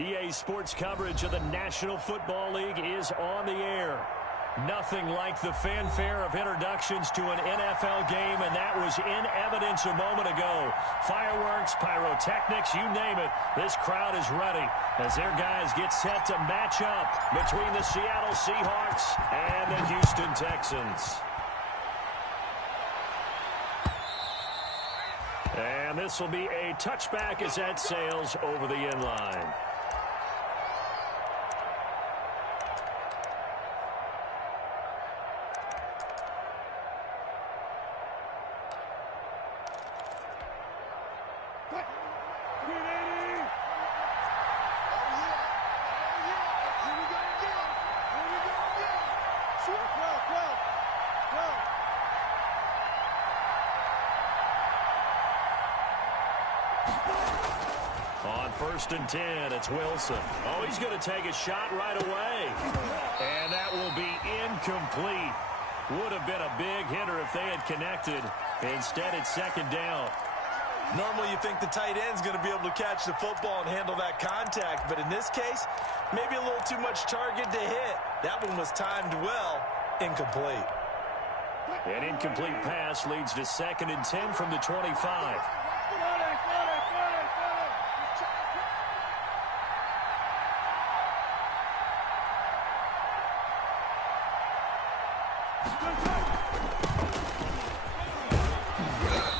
EA Sports coverage of the National Football League is on the air. Nothing like the fanfare of introductions to an NFL game, and that was in evidence a moment ago. Fireworks, pyrotechnics, you name it. This crowd is ready as their guys get set to match up between the Seattle Seahawks and the Houston Texans. And this will be a touchback as that sails over the end line. On 1st and 10, it's Wilson. Oh, he's going to take a shot right away. And that will be incomplete. Would have been a big hitter if they had connected. Instead, it's 2nd down. Normally, you think the tight end's going to be able to catch the football and handle that contact. But in this case, maybe a little too much target to hit. That one was timed well. Incomplete. An incomplete pass leads to 2nd and 10 from the 25.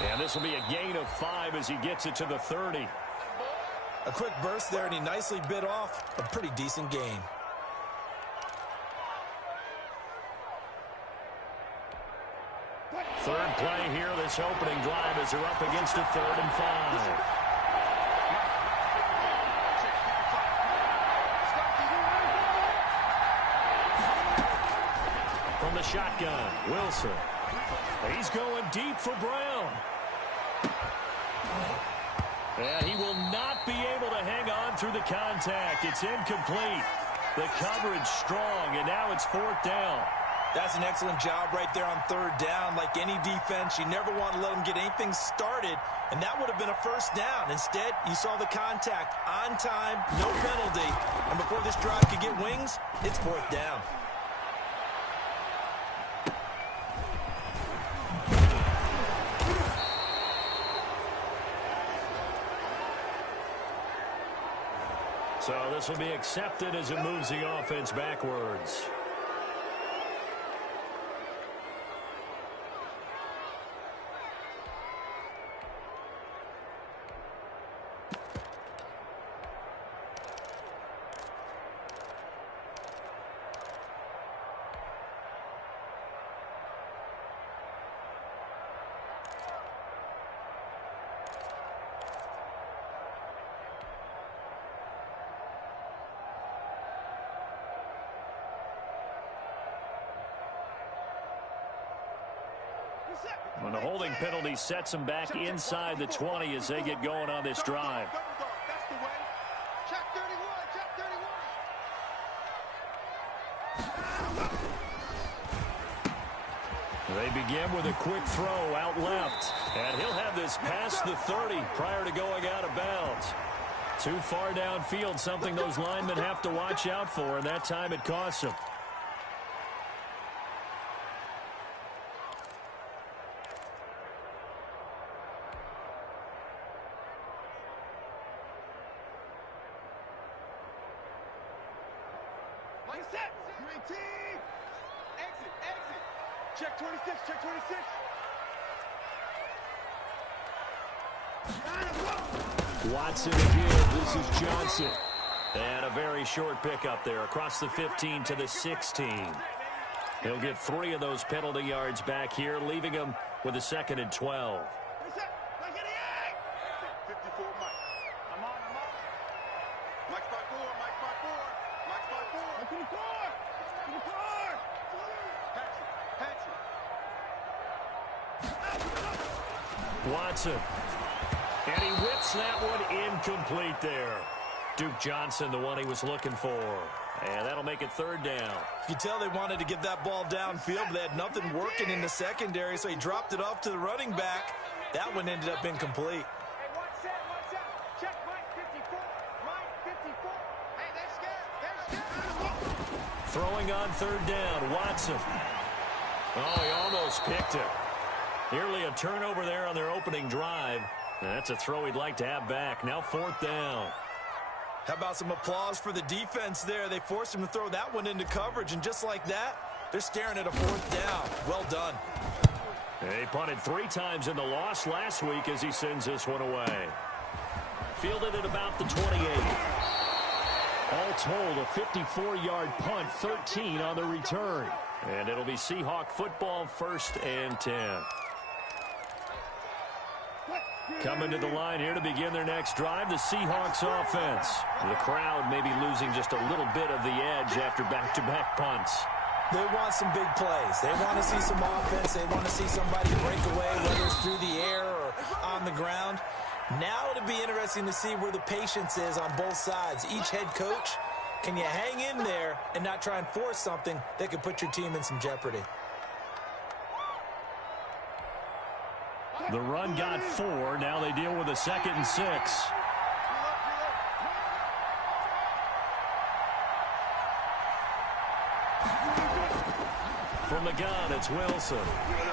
And this will be a gain of 5 as he gets it to the 30. A quick burst there, and he nicely bit off a pretty decent gain. Third play here, this opening drive as they're up against a 3rd and 5. From the shotgun, Wilson. He's going deep for Brown. And he will not be able to hang on through the contact. It's incomplete. The coverage strong, and now it's 4th down. That's an excellent job right there on 3rd down. Like any defense, you never want to let them get anything started, and that would have been a 1st down. Instead, you saw the contact on time, no penalty, and before this drive could get wings, it's 4th down. So this will be accepted as it moves the offense backwards. When the holding penalty sets them back inside the 20 as they get going on this drive. That's the way. Check 31, check 31. They begin with a quick throw out left. And he'll have this past the 30 prior to going out of bounds. Too far downfield, something those linemen have to watch out for, and that time it costs them. Set. 19. Exit, exit. Check 26, check 26. Watson again. This is Johnson. And a very short pickup there across the 15 to the 16. He'll get 3 of those penalty yards back here, leaving him with a 2nd and 12. 54, Mike. I'm on. Mike's by 4, Mike's by 4. Mike's by 4. To the car! To the car! Patrick. Watson. And he whips that one incomplete there. Duke Johnson, the one he was looking for. And that'll make it 3rd down. You tell they wanted to get that ball downfield, but they had nothing working in the secondary, so he dropped it off to the running back. That one ended up incomplete. Hey, watch out. Check Mike 54. Mike 54. Throwing on third down, Watson. Oh, he almost picked it. Nearly a turnover there on their opening drive. That's a throw he'd like to have back. Now fourth down. How about some applause for the defense there? They forced him to throw that one into coverage, and just like that, they're staring at a fourth down. Well done. He punted 3 times in the loss last week as he sends this one away. Fielded at about the 28. All told, a 54-yard punt, 13 on the return. And it'll be Seahawk football, 1st and 10. Coming to the line here to begin their next drive, the Seahawks offense. The crowd may be losing just a little bit of the edge after back-to-back punts. They want some big plays. They want to see some offense. They want to see somebody break away, whether it's through the air or on the ground. Now it'll be interesting to see where the patience is on both sides. Each head coach, can you hang in there and not try and force something that could put your team in some jeopardy? The run got 4. Now they deal with a 2nd and 6. From the gun, it's Wilson.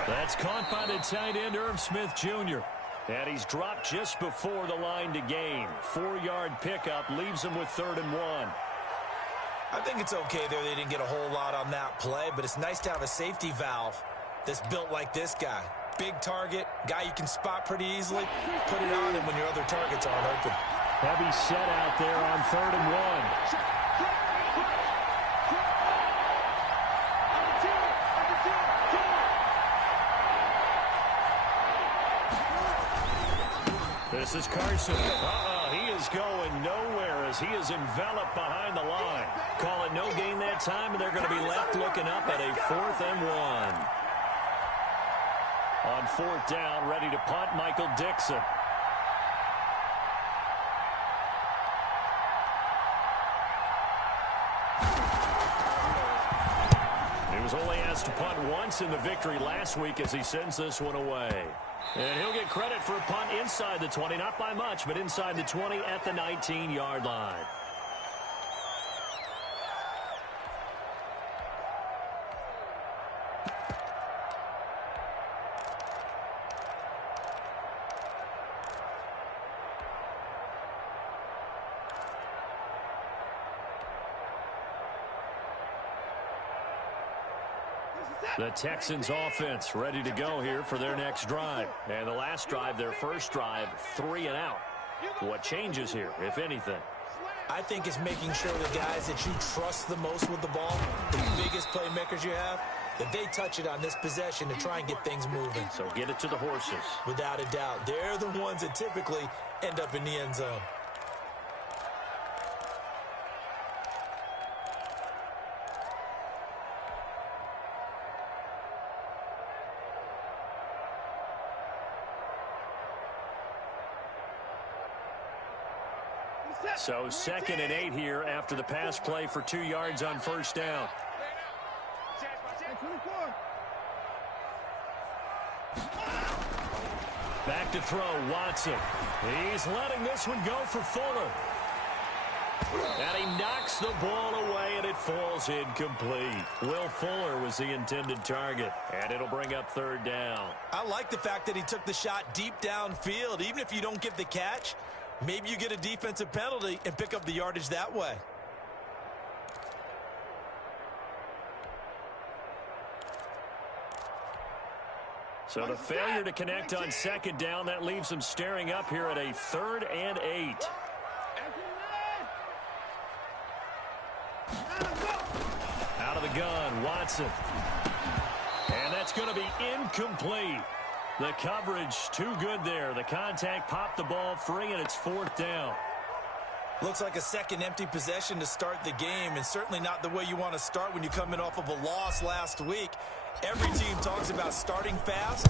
That's caught by the tight end, Rbsl Jr. And he's dropped just before the line to gain. 4-yard pickup leaves him with 3rd and 1. I think it's okay there. They didn't get a whole lot on that play, but it's nice to have a safety valve that's built like this guy. Big target, guy you can spot pretty easily. Put it on him when your other targets aren't open. Heavy set out there on 3rd and 1. This is Carson. He is going nowhere as he is enveloped behind the line. Call it no gain that time, and they're going to be left looking up at a 4th and 1. On 4th down, ready to punt, Michael Dixon. He was only asked to punt once in the victory last week as he sends this one away. And he'll get credit for a punt inside the 20, not by much, but inside the 20 at the 19-yard line. The Texans offense ready to go here for their next drive. And the last drive, their first drive, 3 and out. What changes here, if anything? I think it's making sure the guys that you trust the most with the ball, the biggest playmakers you have, that they touch it on this possession to try and get things moving. So get it to the horses. Without a doubt. They're the ones that typically end up in the end zone. So 2nd and 8 here after the pass play for 2 yards on 1st down. Back to throw, Watson. He's letting this one go for Fuller. And he knocks the ball away, and it falls incomplete. Will Fuller was the intended target, and it'll bring up 3rd down. I like the fact that he took the shot deep downfield. Even if you don't get the catch, maybe you get a defensive penalty and pick up the yardage that way. So the failure to connect on 2nd down, that leaves them staring up here at a 3rd and 8. Out of the gun, Watson. And that's going to be incomplete. The coverage too good there. The contact popped the ball free, and it's 4th down. Looks like a second empty possession to start the game, and certainly not the way you want to start when you come in off of a loss last week. Every team talks about starting fast.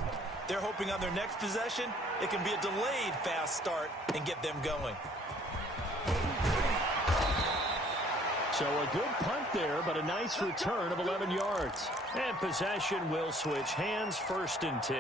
They're hoping on their next possession it can be a delayed fast start and get them going. So a good punt there, but a nice return of 11 yards. And possession will switch hands, 1st and 10.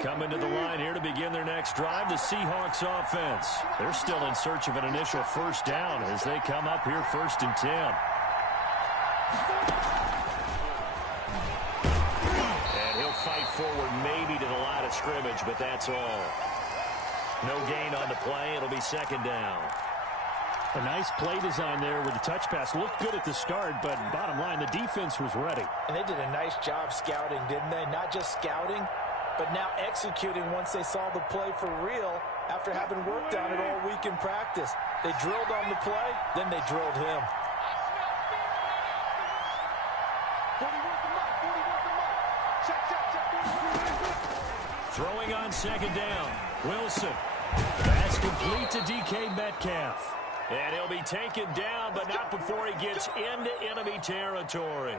Coming to the line here to begin their next drive, the Seahawks offense. They're still in search of an initial first down as they come up here 1st and 10. And he'll fight forward maybe to the line of scrimmage, but that's all. No gain on the play. It'll be 2nd down. A nice play design there with the touch pass. Looked good at the start, but bottom line, the defense was ready. And they did a nice job scouting, didn't they? Not just scouting, but now executing once they saw the play for real after having worked on it all week in practice. They drilled on the play, then they drilled him. Throwing on 2nd down. Wilson. That's complete to DK Metcalf. And he'll be taken down, but not before he gets into enemy territory.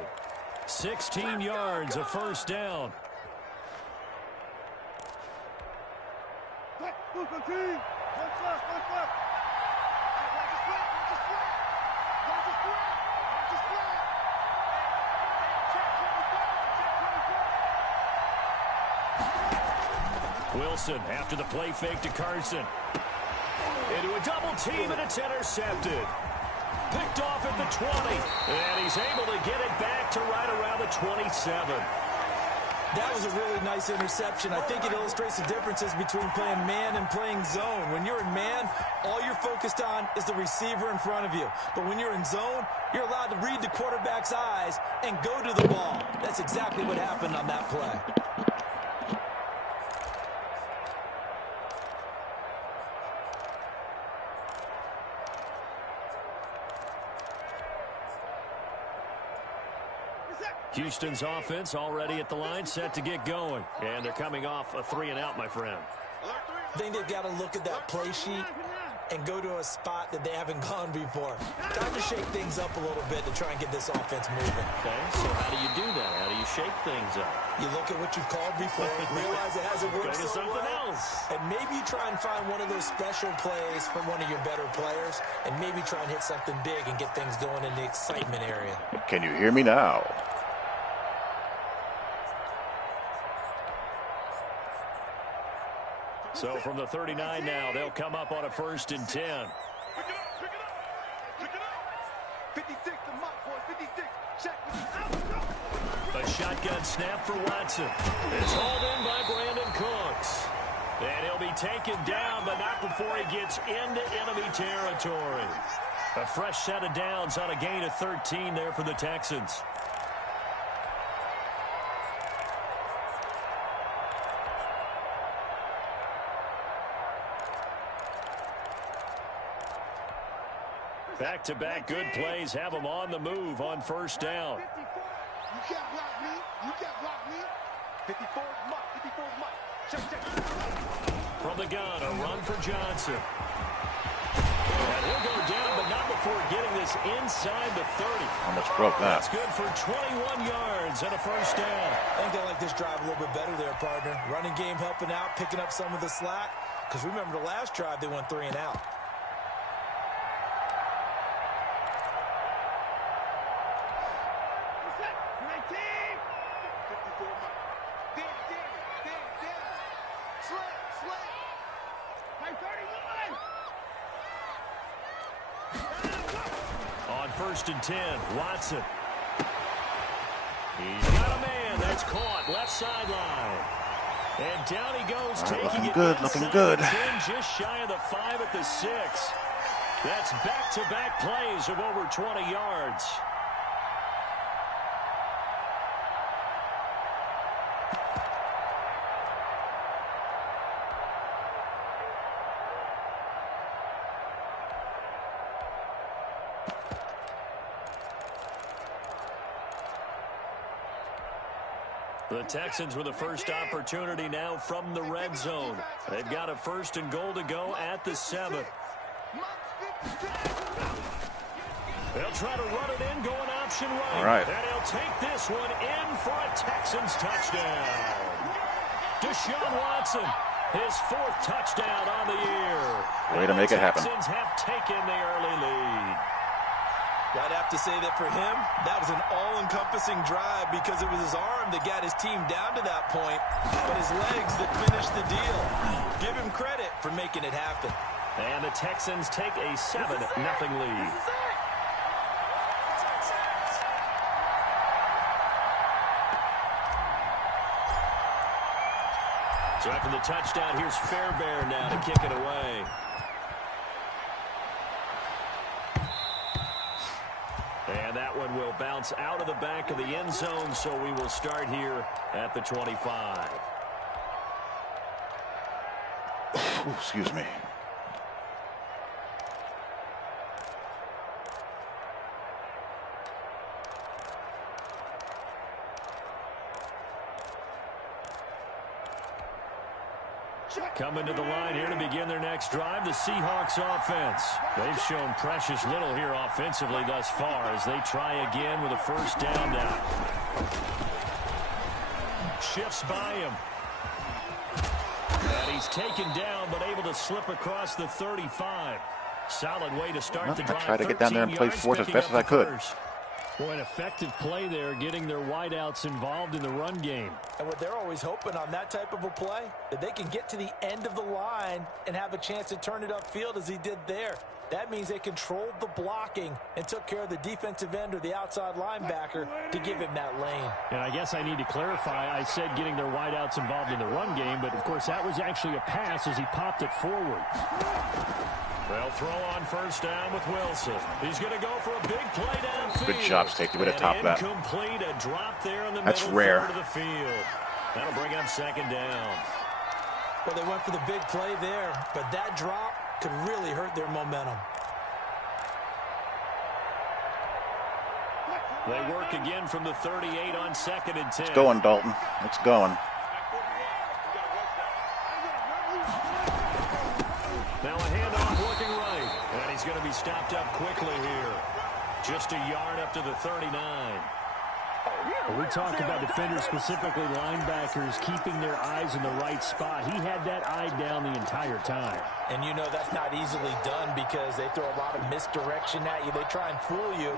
16 yards, a first down. Wilson after the play fake to Carson. Into a double team, and it's intercepted. Picked off at the 20. And he's able to get it back to right around the 27. That was a really nice interception. I think it illustrates the differences between playing man and playing zone. When you're in man, all you're focused on is the receiver in front of you. But when you're in zone, you're allowed to read the quarterback's eyes and go to the ball. That's exactly what happened on that play. Houston's offense already at the line, set to get going. And they're coming off a 3-and-out, my friend. I think they've got to look at that play sheet and go to a spot that they haven't gone before. Time to shake things up a little bit to try and get this offense moving. Okay, so how do you do that? How do you shake things up? You look at what you've called before, realize it hasn't worked Go to so something well, else. and maybe try and find one of those special plays from one of your better players, and maybe try and hit something big and get things going in the excitement area. Can you hear me now? So from the 39 now, they'll come up on a 1st and 10. Pick it up, pick it up, pick it up. 56, the mark, boys, 56. Check. A shotgun snap for Watson. It's hauled in by Brandon Cooks. And he'll be taken down, but not before he gets into enemy territory. A fresh set of downs on a gain of 13 there for the Texans. Back-to-back good plays have them on the move on 1st down. You can't block me. You can't block me. 54 is Mike. 54 is Mike. Check. From the gun, a run for Johnson. And he'll go down, but not before getting this inside the 30. Almost broke that. That's good for 21 yards and a first down. I think they like this drive a little bit better there, partner. Running game helping out, picking up some of the slack. Because remember the last drive, they went 3-and-out. On 1st and 10, Watson. He's got a man. That's caught. Left sideline. And down he goes, taking it looking good. 10, just shy of the 5 at the 6. That's back-to-back plays of over 20 yards. The Texans with the first opportunity now from the red zone. They've got a 1st and goal to go at the 7. They'll try to run it in, going option right. All right. And he'll take this one in for a Texans touchdown. Deshaun Watson, his 4th touchdown on the year. Way to make it happen. The Texans have taken the early lead. I'd have to say that for him, that was an all-encompassing drive because it was his arm that got his team down to that point, but his legs that finished the deal. Give him credit for making it happen. And the Texans take a 7-0 lead. So after the touchdown, here's Fairbairn now to kick it away. And that one will bounce out of the back of the end zone, so we will start here at the 25. Ooh, excuse me. Coming to the line here to begin their next drive, the Seahawks offense. They've shown precious little here offensively thus far as they try again with a first down now. Shifts by him. And he's taken down but able to slip across the 35. Solid way to start the drive. I tried to get down there and play fourth as best as I could. Boy, an effective play there, getting their wideouts involved in the run game. And what they're always hoping on that type of a play, that they can get to the end of the line and have a chance to turn it upfield as he did there. That means they controlled the blocking and took care of the defensive end or the outside linebacker to give him that lane. And I guess I need to clarify, I said getting their wideouts involved in the run game, but of course that was actually a pass as he popped it forward. They'll throw on first down with Wilson. He's going to go for a big play downfield. Good job, safety. Way to top that. Incomplete, a drop there in the That's middle rare. third of the field. That'll bring up second down. Well, they went for the big play there, but that drop could really hurt their momentum. They work again from the 38 on 2nd and 10. It's going, Dalton. It's going. Now a handoff working right. And he's going to be stopped up quickly here. Just a yard up to the 39. When we talk about defenders, specifically linebackers, keeping their eyes in the right spot, he had that eye down the entire time. And you know that's not easily done because they throw a lot of misdirection at you. They try and fool you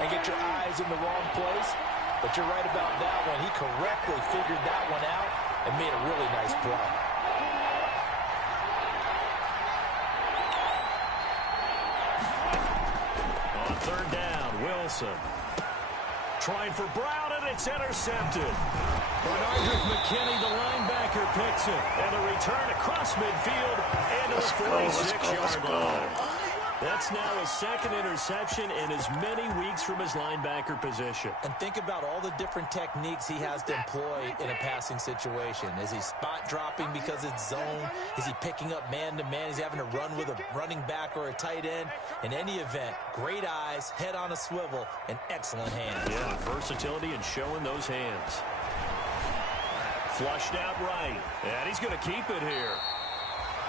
and get your eyes in the wrong place. But you're right about that one. He correctly figured that one out and made a really nice play. On third down, Wilson. Trying for Brown, and it's intercepted. Bernardrick McKinney, the linebacker, picks it. And a return across midfield and to the 46-yard line. That's now his second interception in as many weeks from his linebacker position. And think about all the different techniques he has to employ in a passing situation. Is he spot dropping because it's zone? Is he picking up man-to-man? Is he having to run with a running back or a tight end? In any event, great eyes, head on a swivel, and excellent hands. Yeah, versatility and showing those hands. Flushed out right, and he's going to keep it here.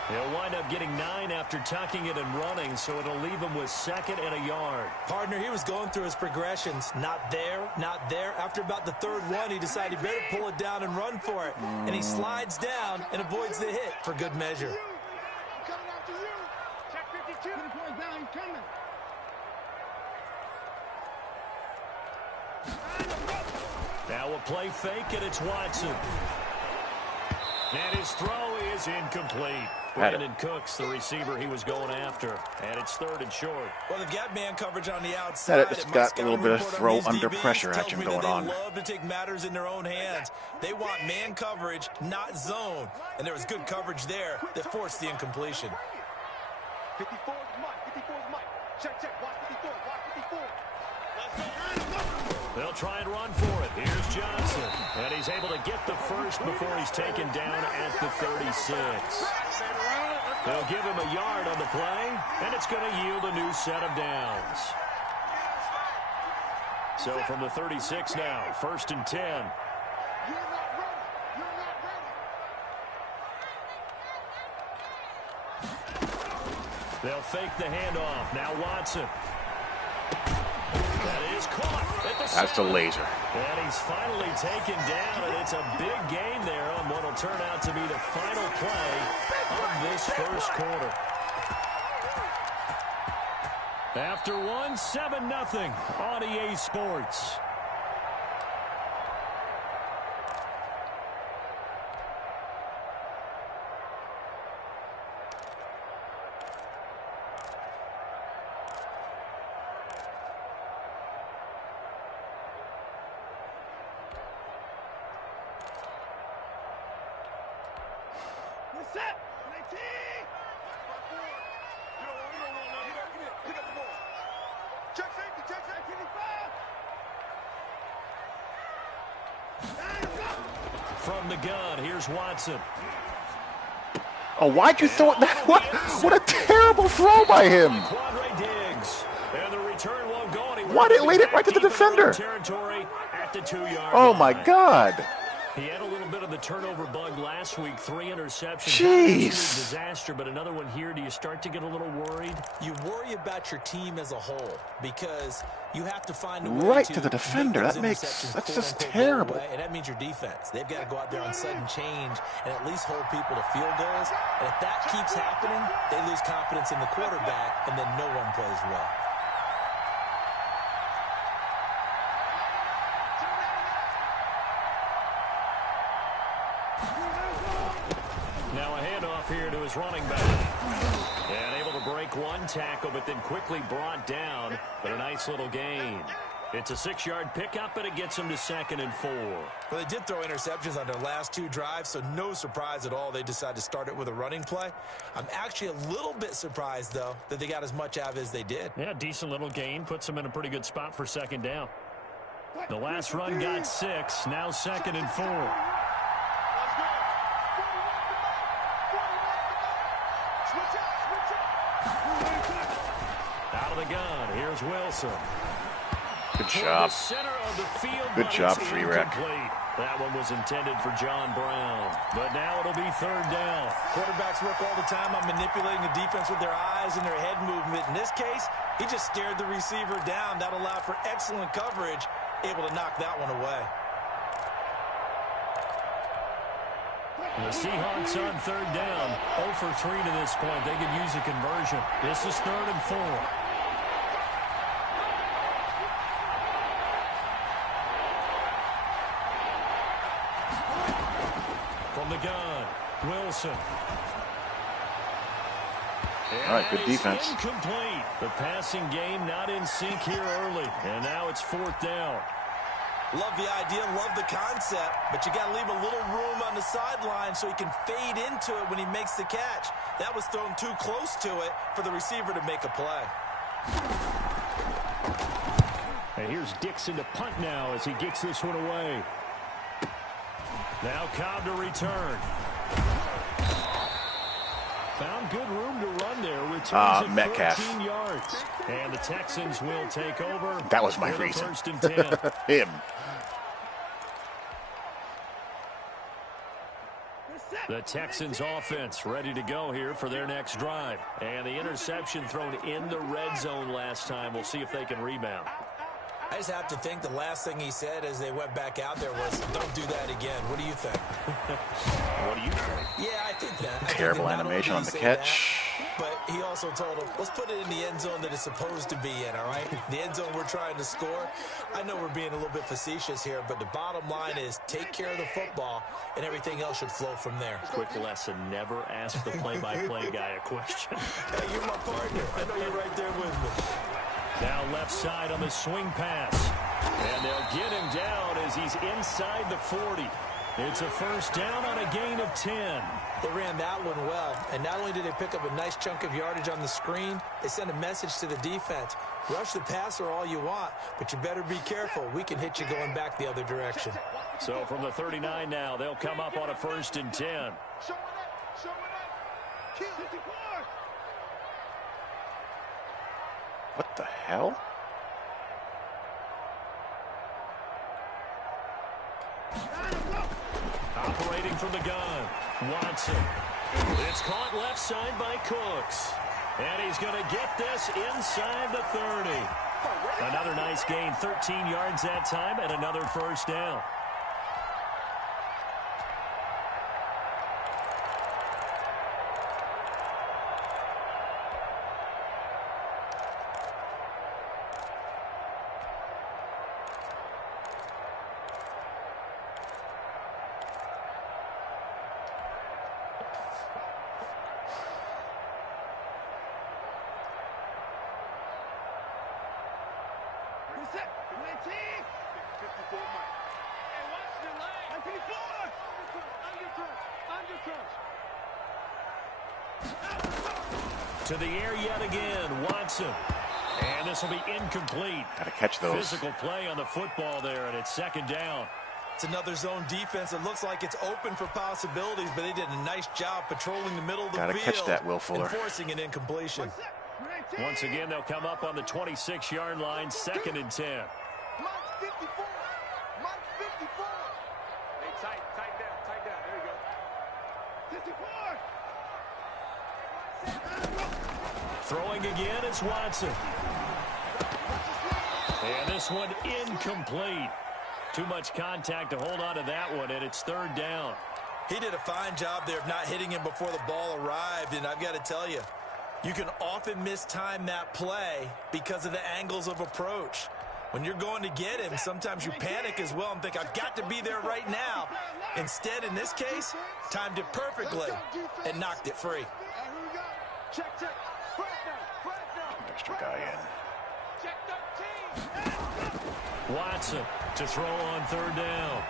He'll wind up getting 9 after tucking it and running, so it'll leave him with 2nd and a yard. Partner, he was going through his progressions. Not there, not there. After about the third one, he decided he better pull it down and run for it. And he slides down and avoids the hit for good measure. Coming after you. Check 52. Points down, he's coming. Now a play fake, and it's Watson. And his throw is incomplete. Brandon Cooks, the receiver he was going after. And it's 3rd and short. Well, they've got man coverage on the outside. It's got a little bit of throw under pressure action going on. They love to take matters in their own hands. They want man coverage, not zone. And there was good coverage there that forced the incompletion. 54 is Mike. 54 is Mike. Check. Watch 54. Watch 54. Let's go. They'll try and run for it. Here's Johnson. And he's able to get the first before he's taken down at the 36. They'll give him a yard on the play, and it's going to yield a new set of downs. So from the 36 now, 1st and 10. You're not ready. You're not ready. They'll fake the handoff. Now Watson. That is caught at the That's the 7. laser. And he's finally taken down, and it's a big gain there on what will turn out to be the final play of this first quarter. After one, 7-0 on EA Sports. From the gun, here's Watson. Oh, why'd you throw it that? What a terrible throw by him. And the return won't go anywhere. Why did it lead it right to the defender? Territory at the 2-yard Oh, line. my God. He had a little bit of the turnover bug last week, 3 interceptions. Jeez. Disaster, but another one here. Do you start to get a little worried? You worry about your team as a whole because you have to find a way right to the defender. That's just terrible. And that means your defense. They've got to go out there on sudden change and at least hold people to field goals. And if that keeps happening, they lose confidence in the quarterback, and then no one plays well. Now a handoff here to his running back. And able to break one tackle, but then quickly brought down. But a nice little gain. It's a 6-yard pickup, and it gets him to 2nd and 4. Well, they did throw interceptions on their last 2 drives, so no surprise at all they decided to start it with a running play. I'm actually a little bit surprised, though, that they got as much out of it as they did. Yeah, decent little gain. Puts them in a pretty good spot for 2nd down. The last run got 6. Now 2nd and 4. Out of the gun. Here's Wilson. Good job. Good job, Freerack. That one was intended for John Brown. But now it'll be 3rd down. Quarterbacks work all the time on manipulating the defense with their eyes and their head movement. In this case, he just stared the receiver down. That allowed for excellent coverage, able to knock that one away. The Seahawks on 3rd down. 0 for 3 to this point. They could use a conversion. This is 3rd and 4. From the gun, Wilson. All right, good defense. Incomplete. The passing game not in sync here early. And now it's 4th down. Love the idea, love the concept, but you got to leave a little room on the sideline so he can fade into it when he makes the catch. That was thrown too close to it for the receiver to make a play. And here's Dixon to punt now as he gets this one away. Now Cobb to return. Found good room to run there. Returns at Metcalf. 14 yards. And the Texans will take over. That was my reason. 1st and 10. Him. The Texans offense ready to go here for their next drive. And the interception thrown in the red zone last time. We'll see if they can rebound. I just have to think the last thing he said as they went back out there was, don't do that again. What do you think? What do you think? Yeah, I think that. Terrible animation on the catch. But he also told him, let's put it in the end zone that it's supposed to be in, all right? The end zone we're trying to score. I know we're being a little bit facetious here, but the bottom line is take care of the football, and everything else should flow from there. Quick lesson, never ask the play-by-play guy a question. Hey, you're my partner. I know you're right there with me. Now left side on the swing pass. And they'll get him down as he's inside the 40. It's a 1st down on a gain of 10. They ran that one well, and not only did they pick up a nice chunk of yardage on the screen, they sent a message to the defense. Rush the passer all you want, but you better be careful. We can hit you going back the other direction. So from the 39 now, they'll come up on a 1st and 10. What the hell? Operating from the gun, Watson. It's caught left side by Cooks. And he's going to get this inside the 30. Another nice gain, 13 yards that time, and another 1st down. To the air yet again, Watson. And this will be incomplete. Got to catch those. Physical play on the football there, and it's second down. It's another zone defense. It looks like it's open for possibilities, but they did a nice job patrolling the middle of the field. Got to catch that, Will Fuller. And forcing an incompletion. Once again, they'll come up on the 26-yard line, 2nd and 10. Mike 54. Mike 54. Hey, tight down. There you go. 54. Throwing again, it's Watson. And this one incomplete. Too much contact to hold on to that one, and it's 3rd down. He did a fine job there of not hitting him before the ball arrived, and I've got to tell you, you can often mistime that play because of the angles of approach. When you're going to get him, sometimes you panic as well and think, I've got to be there right now. Instead, in this case, timed it perfectly and knocked it free. Extra guy in. Watson to throw on 3rd down.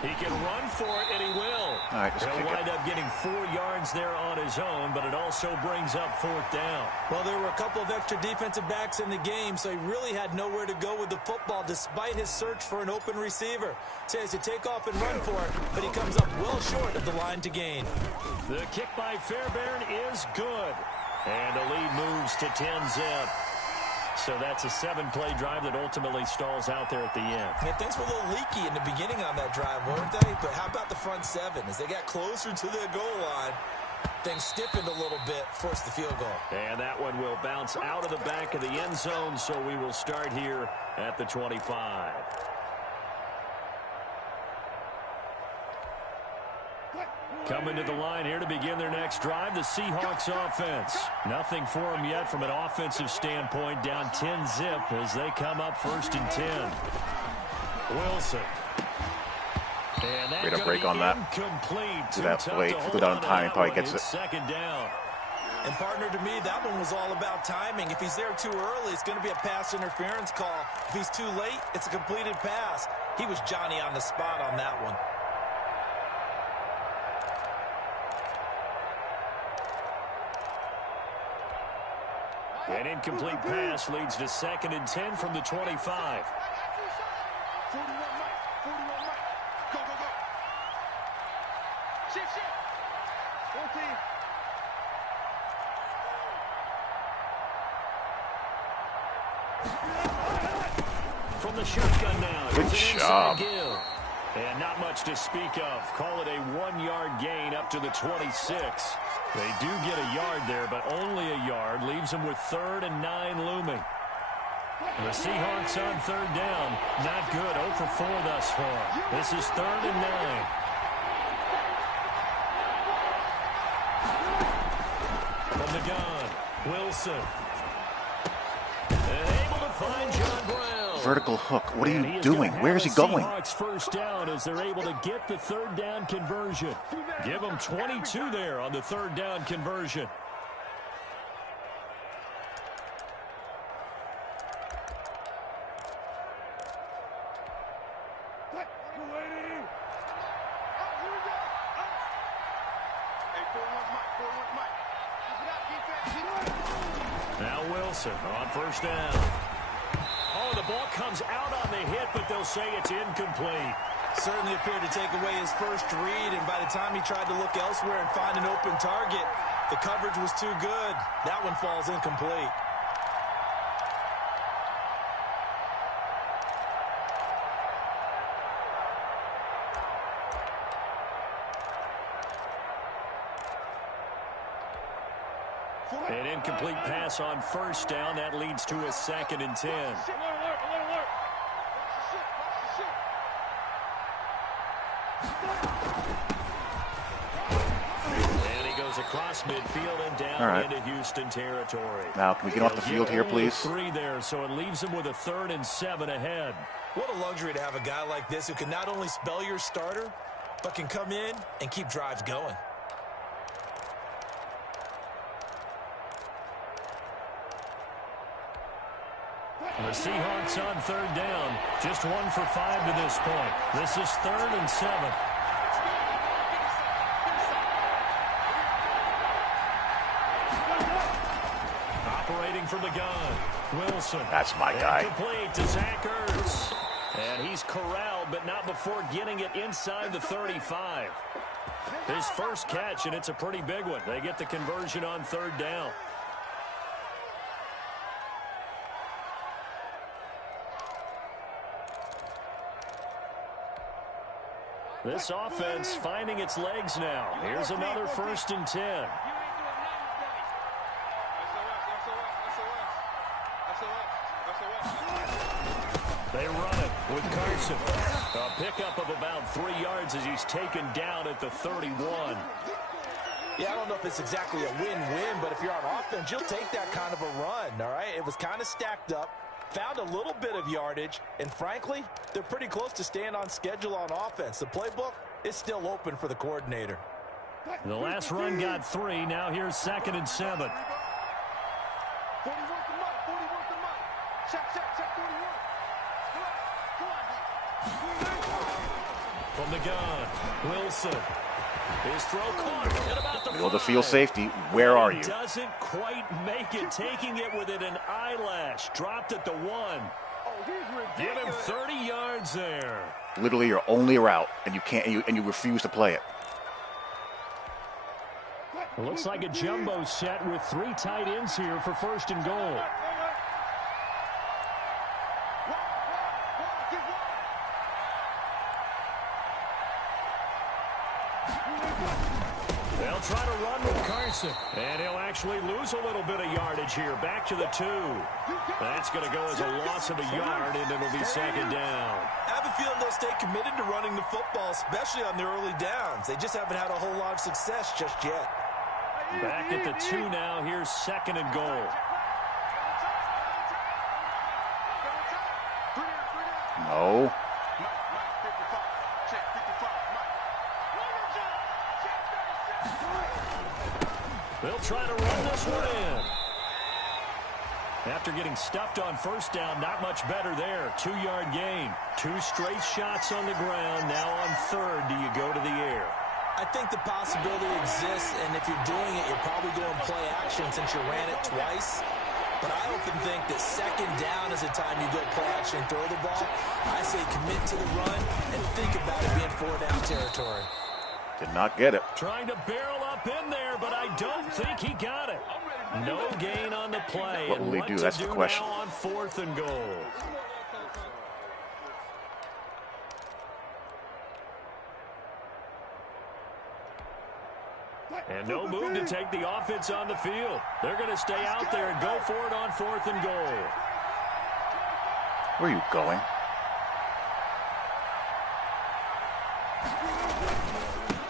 He can run for it, and he will. All right, He'll wind up getting 4 yards there on his own, but it also brings up 4th down. Well, there were a couple of extra defensive backs in the game, so he really had nowhere to go with the football despite his search for an open receiver. So he has to take off and run for it, but he comes up well short of the line to gain. The kick by Fairbairn is good. And the lead moves to 10-zip. So that's a 7-play drive that ultimately stalls out there at the end. Yeah, things were a little leaky in the beginning on that drive, weren't they? But how about the front 7? As they got closer to the goal line, things stiffened a little bit, forced the field goal. And that one will bounce out of the back of the end zone, so we will start here at the 25. Coming to the line here to begin their next drive, the Seahawks offense. Nothing for them yet from an offensive standpoint, down 10-zip as they come up 1st and 10. Wilson. And that's Great break on that. Incomplete. To that play. If you go down time, he probably gets it. 2nd down. And partner, to me, that one was all about timing. If he's there too early, it's going to be a pass interference call. If he's too late, it's a completed pass. He was Johnny on the spot on that one. An incomplete pass leads to 2nd and 10 from the 25. 41 Mike. 41 Mike. Go. Shift. 14. From the shotgun now. Good job. And not much to speak of. Call it a 1-yard gain up to the 26. They do get a yard there, but only a yard. Leaves them with 3rd and 9 looming. The Seahawks on 3rd down. Not good. 0 for 4 thus far. This is 3rd and 9. From the gun, Wilson. And able to find John Brown. Vertical hook. What are you doing? Where is he going? Seahawks 1st down as they're able to get the 3rd down conversion. Give them 22 there on the 3rd down conversion. Now Wilson on 1st down. Oh, the ball comes out on the hit, but they'll say it's incomplete. Certainly appeared to take away his first read, and by the time he tried to look elsewhere and find an open target, the coverage was too good. That one falls incomplete. An incomplete pass on 1st down. That leads to a 2nd and 10. And he goes across midfield and down into Houston territory. Now, can we get off the field here, please? 3 there, so it leaves him with a 3rd and 7 ahead. What a luxury to have a guy like this who can not only spell your starter, but can come in and keep drives going. The Seahawks on third down. Just 1 for 5 to this point. This is 3rd and 7. Operating from the gun. Wilson. That's my guy. Complete to Zach Ertz. And he's corralled, but not before getting it inside the 35. His first catch, and it's a pretty big one. They get the conversion on third down. This offense finding its legs now. Here's another 1st and 10. They run it with Carson. A pickup of about 3 yards as he's taken down at the 31. Yeah, I don't know if it's exactly a win-win, but if you're on offense, you'll take that kind of a run, all right? It was kind of stacked up, found a little bit of yardage, and frankly, they're pretty close to staying on schedule on offense. The playbook is still open for the coordinator. The last run got 3. Now here's 2nd and 7. From the gun, Wilson. His throw caught at about the Middle of the field safety. Where are you? Doesn't quite make it. Taking it within an eyelash. Dropped at the 1. Give him 30 yards there. Literally your only route, and you can't, and you refuse to play it. It looks like a jumbo set with 3 tight ends here for 1st and goal. They'll try to run with Carson. And he'll actually lose a little bit of yardage here. Back to the 2. That's going to go as a loss of a yard, and it'll be 2nd down. I have a feeling they'll stay committed to running the football, especially on the early downs. They just haven't had a whole lot of success just yet. Back at the 2 now. Here's 2nd and goal. No. They'll try to run this one in. After getting stuffed on 1st down, not much better there. 2-yard gain. 2 straight shots on the ground. Now on 3rd, do you go to the air? I think the possibility exists, and if you're doing it, you're probably going play action since you ran it twice. But I often think that 2nd down is the time you go play action and throw the ball. I say commit to the run and think about it being 4-down territory. Did not get it. Trying to barrel up in there, but I don't think he got it. No gain on the play. What will he do? That's the question. Now on 4th and goal. And no move to take the offense on the field. They're going to stay out there and go for it on 4th and goal. Where are you going?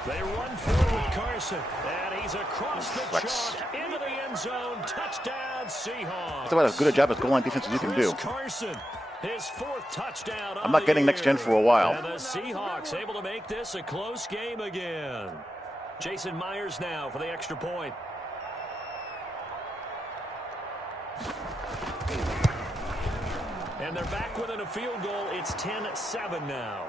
They run forward with Carson, and he's across the chalk into the end zone. Touchdown, Seahawks. That's about as good a job as goal line defense as you can do. Carson, his 4th touchdown. I'm not getting next gen for a while. And the Seahawks able to make this a close game again. Jason Myers now for the extra point. And they're back within a field goal. It's 10-7 now.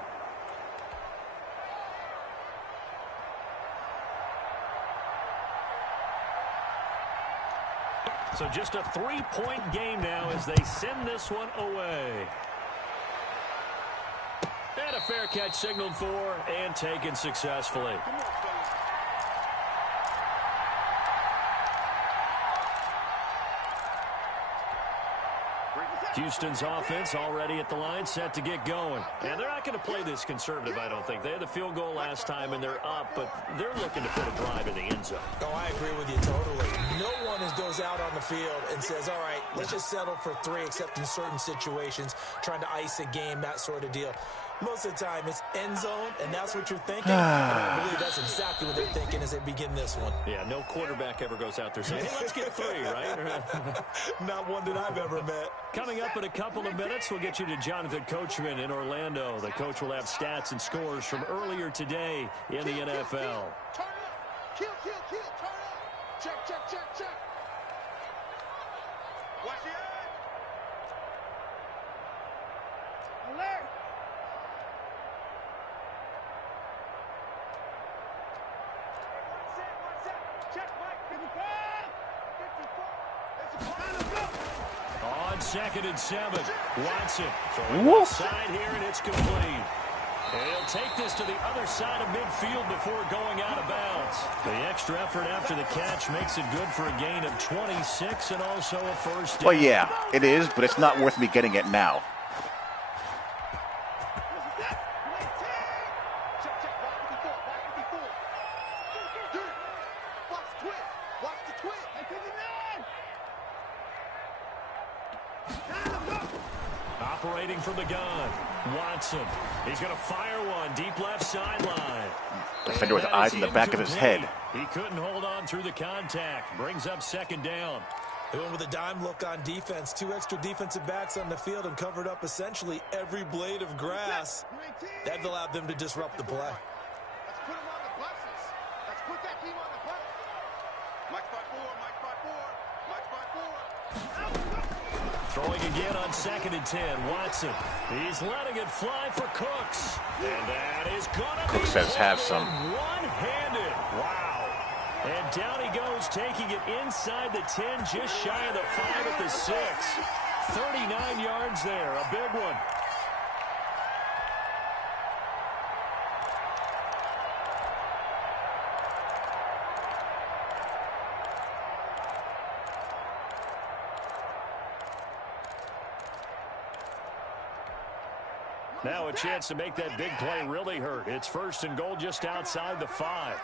So just a 3-point game now as they send this one away. And a fair catch signaled for and taken successfully. Houston's offense already at the line, set to get going. And they're not going to play this conservative, I don't think. They had the field goal last time, and they're up, but they're looking to put a drive in the end zone. Oh, I agree with you totally. No one goes out on the field and says, all right, let's just settle for 3, except in certain situations, trying to ice a game, that sort of deal. Most of the time, it's end zone, and that's what you're thinking. And I believe that's exactly what they're thinking as they begin this one. Yeah, no quarterback ever goes out there saying, hey, let's get 3, right? Not one that I've ever met. Coming up in a couple of minutes, we'll get you to Jonathan Coachman in Orlando. The coach will have stats and scores from earlier today in the NFL. Turn up. Kill, turn up. Check. Watch the eye. On 2nd and 7, Watson throwing outside here, and it's complete. He'll take this to the other side of midfield before going out of bounds. The extra effort after the catch makes it good for a gain of 26 and also a first down. Well, yeah, it is, but it's not worth me getting it now. Operating from the gun, Watson. He's going to fire one deep left sideline. Defender with eyes in the back of his head. He couldn't hold on through the contact. Brings up 2nd down. They went with a dime look on defense. 2 extra defensive backs on the field and covered up essentially every blade of grass. That allowed them to disrupt the play. Let's put him on the buses. Let's put that team on the bus. Mike 5-4, Mike 5-4, Mike 5-4. Throwing again on 2nd and 10. Watson. He's letting it fly for Cooks. And that is going to be Cooks says have some. One-handed. Wow. And down he goes, taking it inside the 10, just shy of the 5 at the 6. 39 yards there. A big one. Now a chance to make that big play really hurt. It's 1st and goal just outside the 5.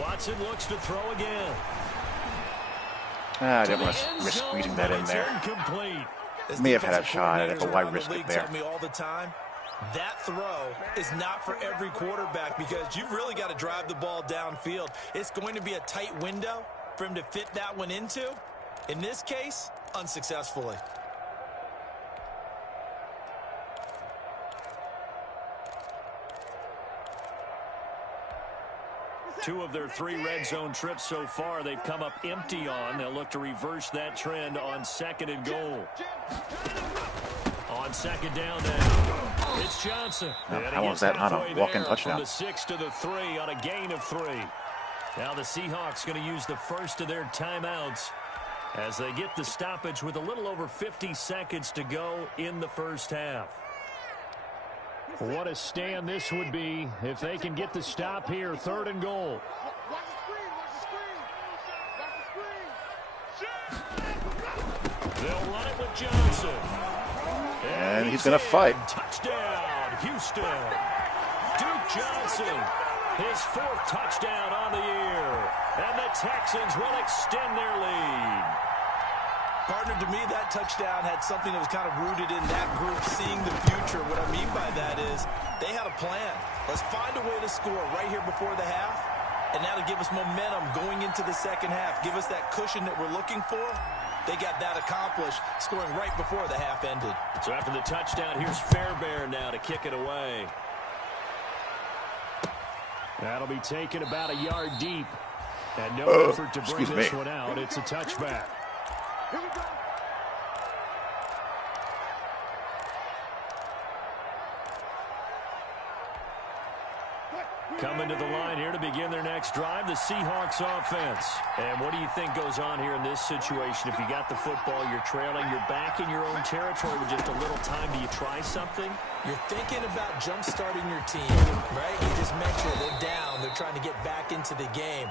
Watson looks to throw again. I didn't want to risk squeezing that in there. May have had a shot at it, but why risk it there? All the time. That throw is not for every quarterback because you've really got to drive the ball downfield. It's going to be a tight window for him to fit that one into. In this case, unsuccessfully. Two of their 3 red zone trips so far, they've come up empty on. They'll look to reverse that trend on 2nd and goal. On 2nd down now, it's Johnson. How was that on a walk-in touchdown? From the 6 to the 3 on a gain of 3. Now the Seahawks going to use the first of their timeouts as they get the stoppage with a little over 50 seconds to go in the first half. What a stand this would be if they can get the stop here. 3rd and goal. They'll run it with Johnson. And he's going to fight. Touchdown, Houston. Duke Johnson, his 4th touchdown on the year. And the Texans will extend their lead. Partner, to me, that touchdown had something that was kind of rooted in that group seeing the future. What I mean by that is they had a plan. Let's find a way to score right here before the half. And that'll give us momentum going into the second half. Give us that cushion that we're looking for. They got that accomplished, scoring right before the half ended. So after the touchdown, here's Fairbairn now to kick it away. That'll be taken about a yard deep. And no effort to bring this one out. It's a touchback. Coming to the line here to begin their next drive, the Seahawks offense. And what do you think goes on here in this situation? If you got the football, you're trailing, you're back in your own territory with just a little time. Do you try something? You're thinking about jump-starting your team, right? You just mentioned they're down. They're trying to get back into the game.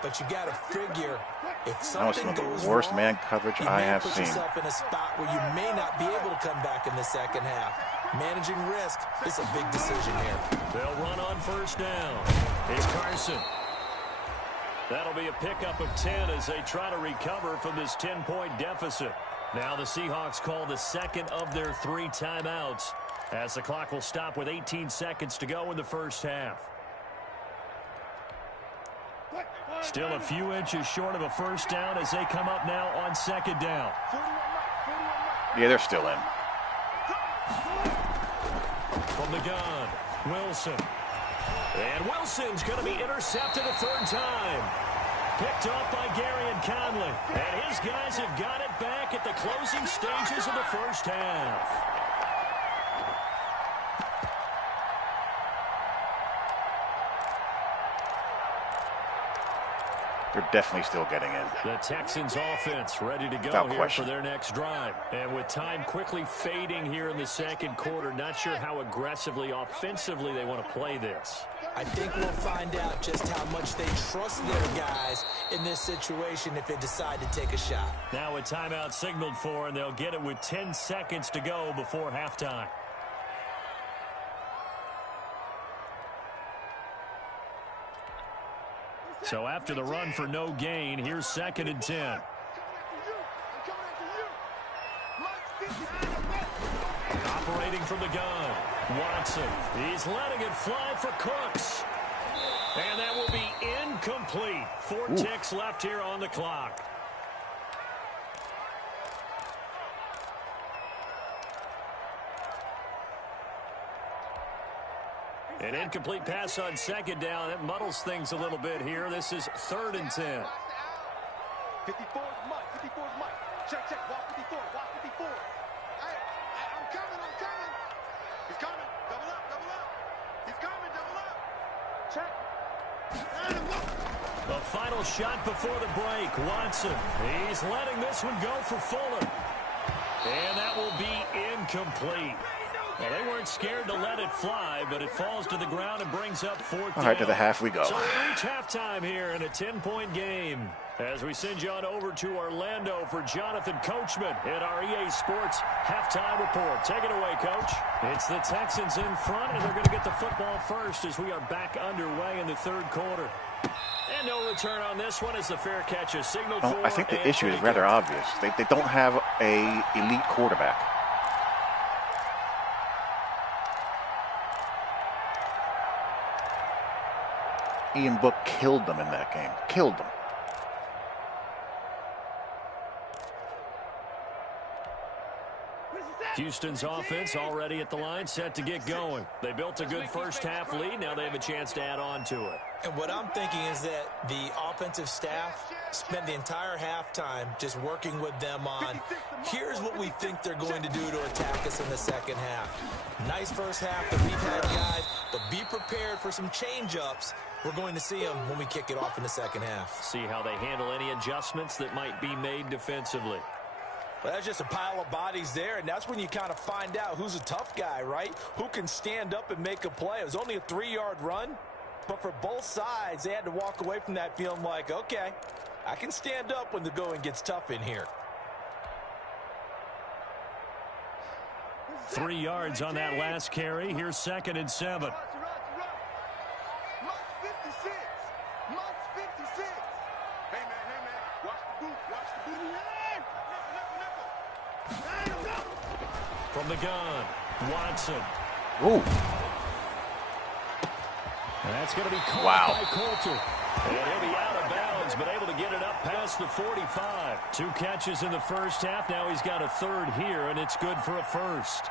But you got to figure if something goes wrong, that was some of the worst man coverage I have seen. You may put yourself in a spot where you may not be able to come back in the second half. Managing risk is a big decision here. They'll run on 1st down. It's Carson. That'll be a pickup of 10 as they try to recover from this 10-point deficit. Now the Seahawks call the 2nd of their 3 timeouts as the clock will stop with 18 seconds to go in the first half. Still a few inches short of a 1st down as they come up now on 2nd down. Yeah, they're still in. From the gun, Wilson. And Wilson's going to be intercepted a 3rd time. Picked off by Gary and Conley. And his guys have got it back at the closing stages of the first half. They're definitely still getting in. The Texans offense ready to go here for their next drive. And with time quickly fading here in the second quarter, not sure how aggressively, offensively they want to play this. I think we'll find out just how much they trust their guys in this situation if they decide to take a shot. Now a timeout signaled for, and they'll get it with 10 seconds to go before halftime. So after the run for no gain, here's 2nd and 10. Operating from the gun, Watson. He's letting it fly for Cooks. And that will be incomplete. 4 ticks left here on the clock. An incomplete pass on 2nd down. It muddles things a little bit here. This is 3rd and 10. 54 is Mike. 54 is Mike. Check, check. Walk 54. Walk 54. I'm coming. I'm coming. He's coming. Double up. Double up. He's coming. Double up. Check. The final shot before the break. Watson. He's letting this one go for Fuller. And that will be incomplete. Well, they weren't scared to let it fly, but it falls to the ground and brings up 4th down. All right, to the half we go. So we reach halftime here in a 10-point game. As we send you on over to Orlando for Jonathan Coachman in our EA Sports Halftime Report. Take it away, Coach. It's the Texans in front, and they're going to get the football first as we are back underway in the 3rd quarter. And no return on this one as the fair catch is signaled for. I think the issue is rather obvious. They don't have an elite quarterback. Ian Book killed them in that game. Killed them. Houston's offense already at the line, set to get going. They built a good first half lead. Now they have a chance to add on to it. And what I'm thinking is that the offensive staff spent the entire halftime just working with them on, here's what we think they're going to do to attack us in the second half. Nice first half that we've had, guys, but be prepared for some change-ups. We're going to see them when we kick it off in the second half. See how they handle any adjustments that might be made defensively. Well, that's just a pile of bodies there, and that's when you kind of find out who's a tough guy, right? Who can stand up and make a play. It was only a 3-yard run, but for both sides, they had to walk away from that feeling like, okay, I can stand up when the going gets tough in here. 3 yards on that last carry. Here's 2nd and 7. From the gun, Watson. Ooh. And that's going to be caught by Coulter. And he'll be out of bounds, but able to get it up past the 45. 2 catches in the first half. Now he's got a 3rd here, and it's good for a first.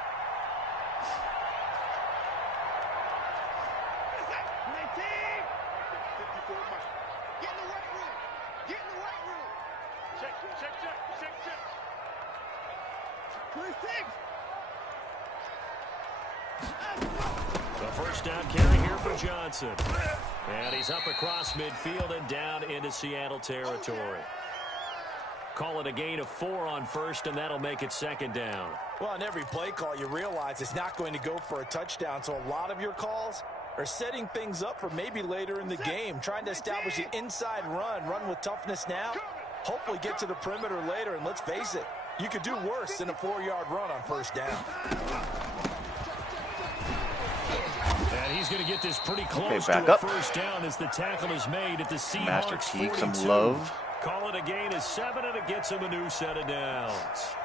Down carry here for Johnson. And he's up across midfield and down into Seattle territory. Call it a gain of 4 on first, and that'll make it 2nd down. Well, on every play call, you realize it's not going to go for a touchdown, so a lot of your calls are setting things up for maybe later in the game, trying to establish an inside run with toughness now, hopefully get to the perimeter later, and let's face it, you could do worse than a 4-yard run on first down. And he's going to get this pretty close to a first down as the tackle is made at the Seahawks. Master Teague, 42. some love. Call it a gain of 7, and it gets him a new set of downs.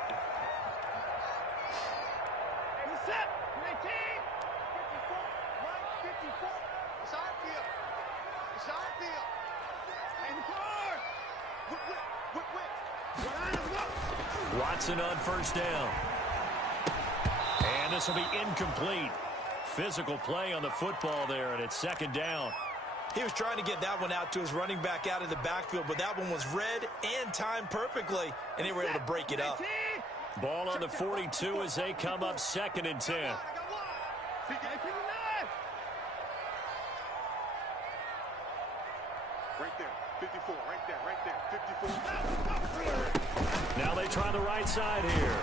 Watson on first down. And this will be incomplete. Physical play on the football there, and it's 2nd down. He was trying to get that one out to his running back out of the backfield, but that one was read and timed perfectly, and they were able to break it up. Ball on the 42 as they come up 2nd and 10. Right there, 54, right there, 54. Now they try the right side here.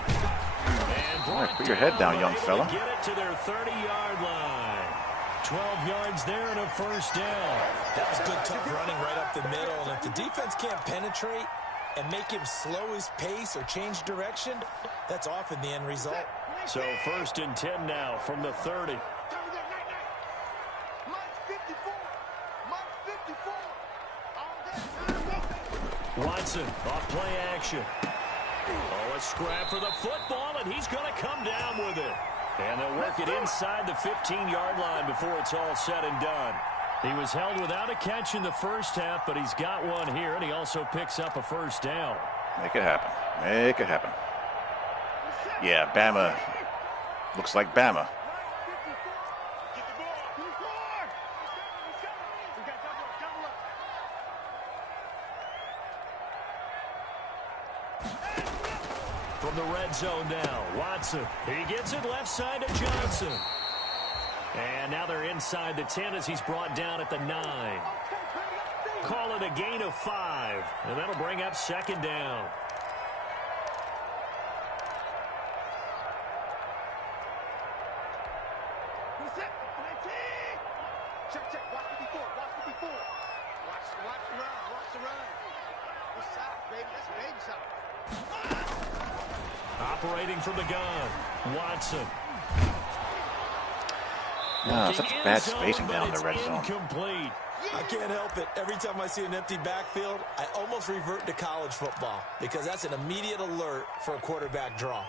And All right, put your head down, young fella. Get it to their 30-yard line. 12 yards there and a first down. That was good, tough running right up the middle. And if the defense can't penetrate and make him slow his pace or change direction, that's often the end result. So 1st and 10 now from the 30. Watson off play action. Oh, a scrap for the football, and he's going to come down with it. And they'll work it inside the 15-yard line before it's all said and done. He was held without a catch in the first half, but he's got one here, and he also picks up a first down. Make it happen. Make it happen. Yeah, Bama. Looks like Bama. From the red zone now, Watson. He gets it left side to Johnson. And now they're inside the 10 as he's brought down at the 9. Call it a gain of 5, and that'll bring up 2nd down. Check, watch 54, watch 54. Watch the run. Good shot, baby, that's a baby shot. Operating from the gun, Watson. No, such bad spacing down the red zone. Incomplete. I can't help it. Every time I see an empty backfield, I almost revert to college football because that's an immediate alert for a quarterback draw.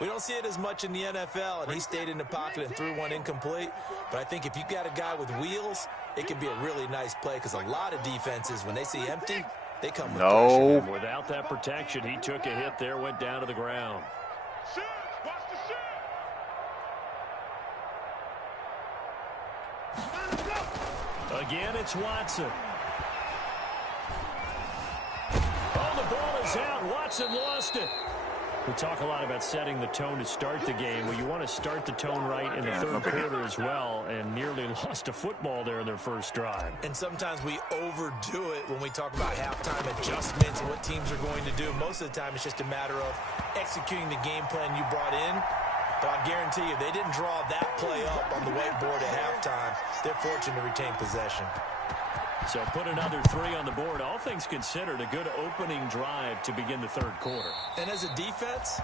We don't see it as much in the NFL, and he stayed in the pocket and threw one incomplete. But I think if you've got a guy with wheels, it can be a really nice play because a lot of defenses, when they see empty, they come with pressure. Without that protection, he took a hit there, went down to the ground. Again, it's Watson. Oh, the ball is out. Watson lost it. We talk a lot about setting the tone to start the game. Well, you want to start the tone right in the third quarter as well, and nearly lost a football there in their first drive. And sometimes we overdo it when we talk about halftime adjustments and what teams are going to do. Most of the time, it's just a matter of executing the game plan you brought in. But I guarantee you, they didn't draw that play up on the whiteboard at halftime. They're fortunate to retain possession. So put another 3 on the board. All things considered, a good opening drive to begin the third quarter. And as a defense,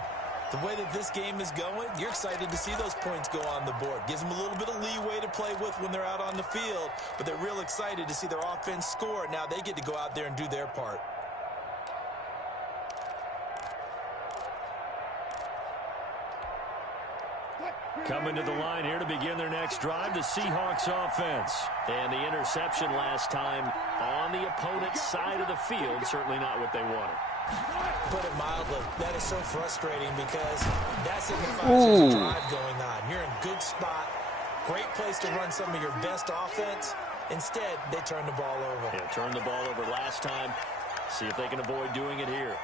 the way that this game is going, you're excited to see those points go on the board. Gives them a little bit of leeway to play with when they're out on the field, but they're real excited to see their offense score. Now they get to go out there and do their part. Coming to the line here to begin their next drive, the Seahawks offense. And the interception last time on the opponent's side of the field, certainly not what they wanted. Put it mildly, that is so frustrating because that signifies there's a drive going on. You're in a good spot, great place to run some of your best offense. Instead, they turn the ball over. Yeah, turned the ball over last time. See if they can avoid doing it here.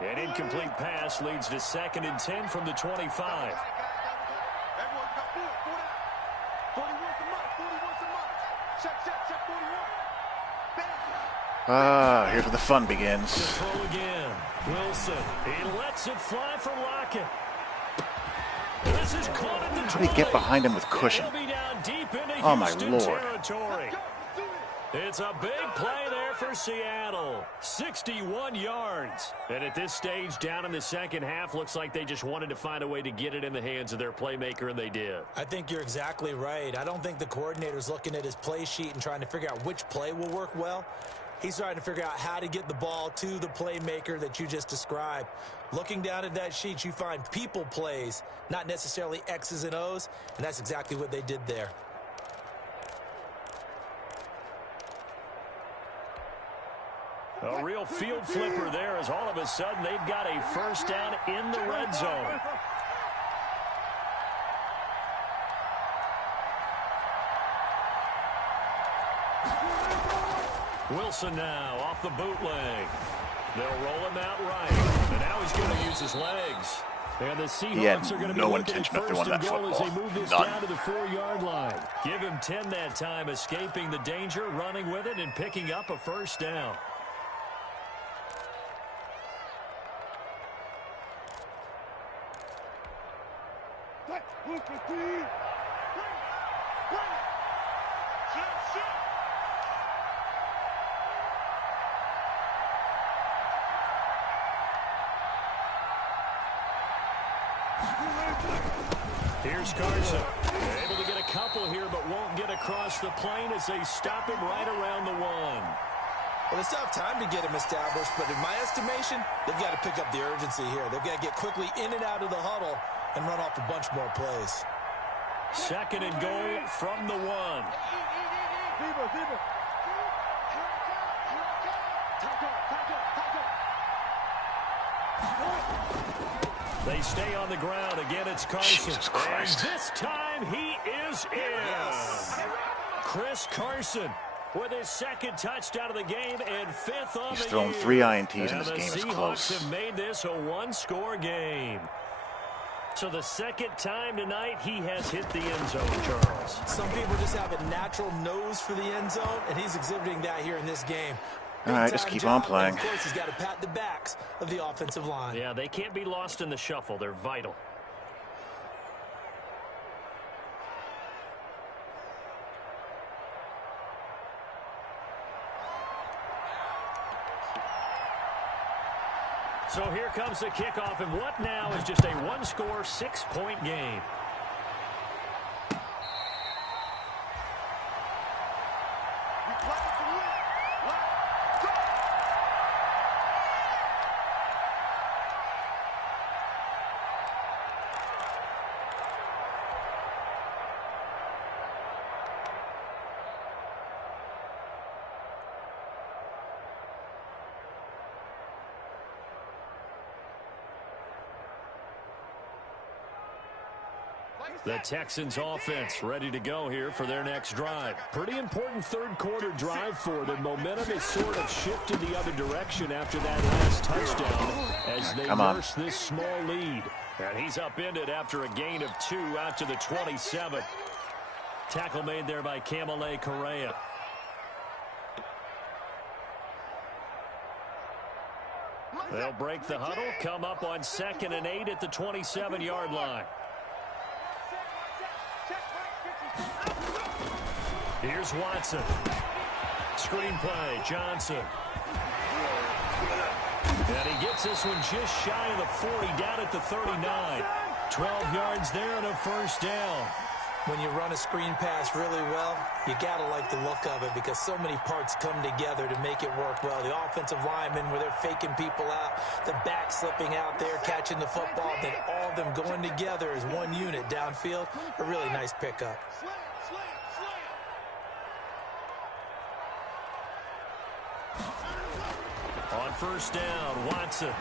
An incomplete pass leads to 2nd and 10 from the 25. Everyone got 4 down. 41 to Mike. Check, 41. Here's where the fun begins. To throw again. Wilson. He lets it fly for Lockett. This is caught at the 20. How do you get behind him with cushion? He'll be down deep into Oh, my Houston Lord. territory. It's a big play there for Seattle. 61 yards. And at this stage, down in the second half, looks like they just wanted to find a way to get it in the hands of their playmaker, and they did. I think you're exactly right. I don't think the coordinator's looking at his play sheet and trying to figure out which play will work well. He's trying to figure out how to get the ball to the playmaker that you just described. Looking down at that sheet, you find people plays, not necessarily X's and O's, and that's exactly what they did there. A real field flipper there as all of a sudden they've got a first down in the red zone. Wilson now off the bootleg. They'll roll him out right. And now he's going to use his legs. And the Seahawks are going to be looking at first and goal as they move this down to the 4-yard line. Give him 10 that time, escaping the danger, running with it, and picking up a first down. Here's Carson. Able to get a couple here, but won't get across the plane as they stop him right around the 1. Well, they still have time to get him established, but in my estimation, they've got to pick up the urgency here. They've got to get quickly in and out of the huddle and run off a bunch more plays. Second and goal from the 1. They stay on the ground. Again, it's Carson. Jesus Christ. And this time he is in. Yes. Chris Carson with his second touchdown of the game and 5th on the year. He's thrown 3 INTs in this game. It's Seahawks close. have made this a 1-score game. So the second time tonight he has hit the end zone, Charles. Some people just have a natural nose for the end zone, and he's exhibiting that here in this game. All right, just keep on playing. Of course, he's got to pat the backs of the offensive line. Yeah, they can't be lost in the shuffle. They're vital. So here comes the kickoff, and what now is just a 1-score, 6-point game. The Texans offense ready to go here for their next drive. Pretty important third-quarter drive for them. Momentum has sort of shifted the other direction after that last touchdown as they nurse this small lead. And he's upended after a gain of 2 out to the 27. Tackle made there by Kamale Correa. They'll break the huddle, come up on 2nd and 8 at the 27-yard line. Here's Watson. Screenplay, Johnson. And he gets this one just shy of the 40, down at the 39. 12 yards there and a first down. When you run a screen pass really well, you got to like the look of it because so many parts come together to make it work well. The offensive linemen, where they're faking people out, the back slipping out there, catching the football, then all of them going together as one unit downfield. A really nice pickup. On first down, Watson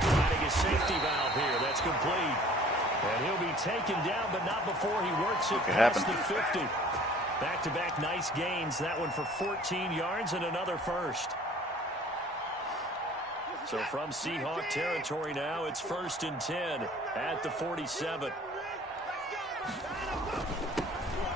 finding a safety valve here. That's complete. And he'll be taken down, but not before he works it past the 50. Back-to-back nice gains. That one for 14 yards and another first. So from Seahawk territory now, it's 1st and 10 at the 47.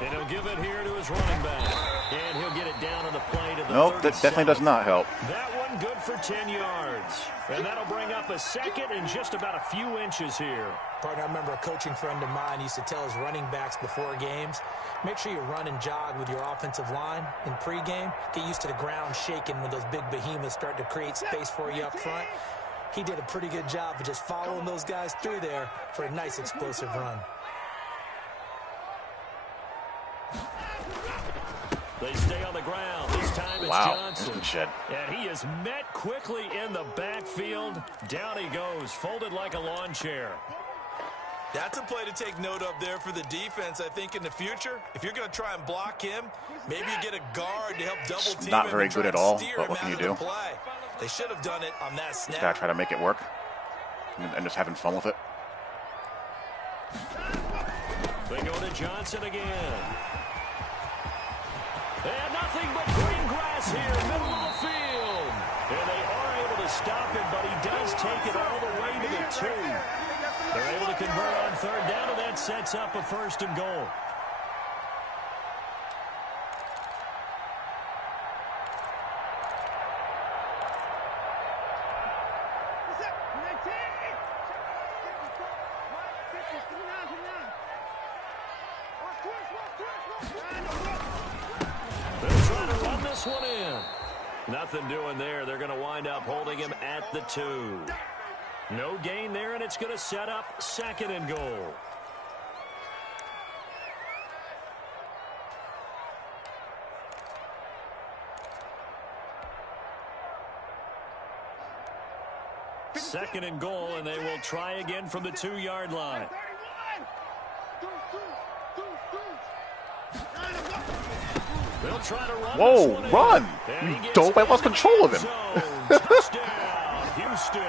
And he'll give it here to his running back. And he'll get it down on the play to the 37. That definitely does not help. That one good for 10 yards. And that'll bring up a second and just about a few inches here. Partner, I remember a coaching friend of mine used to tell his running backs before games, make sure you run and jog with your offensive line in pregame. Get used to the ground shaking when those big behemoths start to create space for you up front. He did a pretty good job of just following those guys through there for a nice explosive run. They stay on the ground. This time it's Johnson. And he is met quickly in the backfield. Down he goes, folded like a lawn chair. That's a play to take note of there for the defense. I think in the future, if you're going to try and block him, maybe you get a guard to help double team him. Not very good at all, but what can you do? They should have done it on that snap. Just gotta try to make it work and just having fun with it. They go to Johnson again. And nothing but green grass here, middle of the field. And they are able to stop him, but he does take it all the way to the 2. They're able to convert on third down, and that sets up a 1st and goal. They'll try to run this one in. Nothing doing there. They're going to wind up holding him at the 2. No gain there, and it's going to set up 2nd and goal. Second and goal, and they will try again from the 2-yard line. They'll try to run. Whoa, run! You dope, I lost control of him. Touchdown, Houston.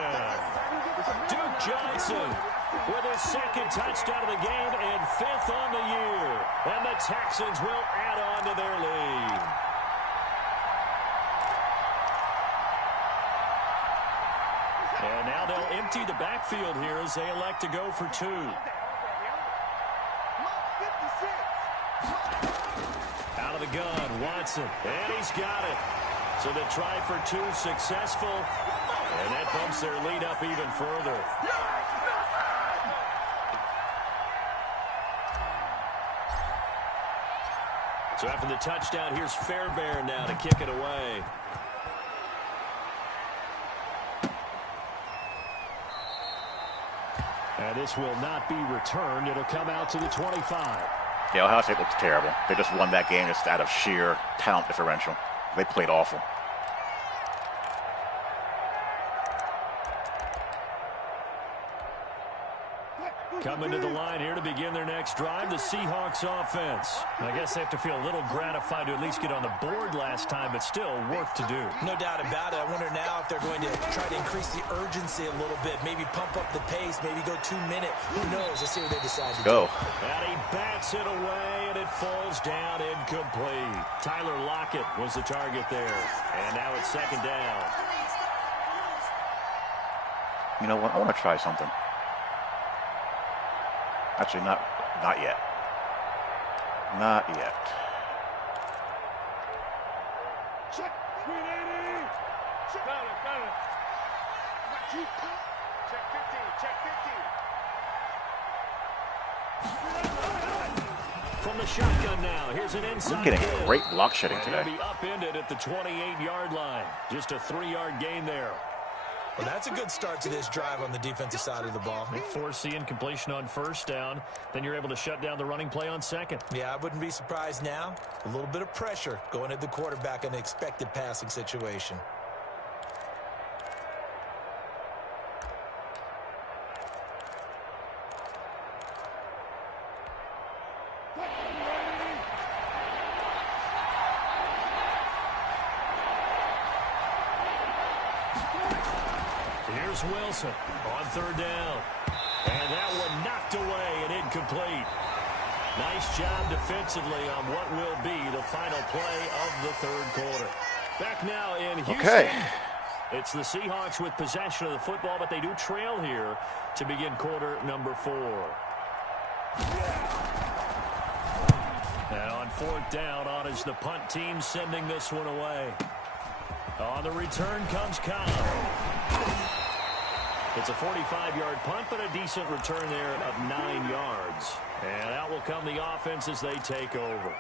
Duke Johnson with his 2nd touchdown of the game and 5th on the year. And the Texans will add on to their lead. And now they'll empty the backfield here as they elect to go for 2. Out of the gun, Watson, and he's got it. So the try for 2 successful, and that bumps their lead up even further. So after the touchdown, here's Fairbairn now to kick it away. And this will not be returned. It'll come out to the 25. Yeah, Ohio State looks terrible. They just won that game just out of sheer talent differential. They played awful. Coming to the line here to begin their next drive, the Seahawks offense. I guess they have to feel a little gratified to at least get on the board last time, but still work to do. No doubt about it. I wonder now if they're going to try to increase the urgency a little bit, maybe pump up the pace, maybe go 2-minute. Who knows? Let's see what they decide to do. And he bats it away, and it falls down incomplete. Tyler Lockett was the target there, and now it's 2nd down. You know what? I want to try something. Actually, not yet. Not yet. Check 380. Check 15. Check 15. From the shotgun now, here's an inside. We're getting great block shedding today. He'll be upended at the 28-yard line. Just a 3-yard gain there. Well, that's a good start to this drive on the defensive side of the ball. They force the incompletion on 1st down. Then you're able to shut down the running play on 2nd. Yeah, I wouldn't be surprised now. A little bit of pressure going at the quarterback in an expected passing situation. Here's Wilson on 3rd down. And that one knocked away and incomplete. Nice job defensively on what will be the final play of the 3rd quarter. Back now in Houston. Okay. It's the Seahawks with possession of the football, but they do trail here to begin quarter number 4. And on 4th down, on is the punt team sending this one away. On the return comes Cobb. It's a 45-yard punt, but a decent return there of 9 yards. And out will come the offense as they take over.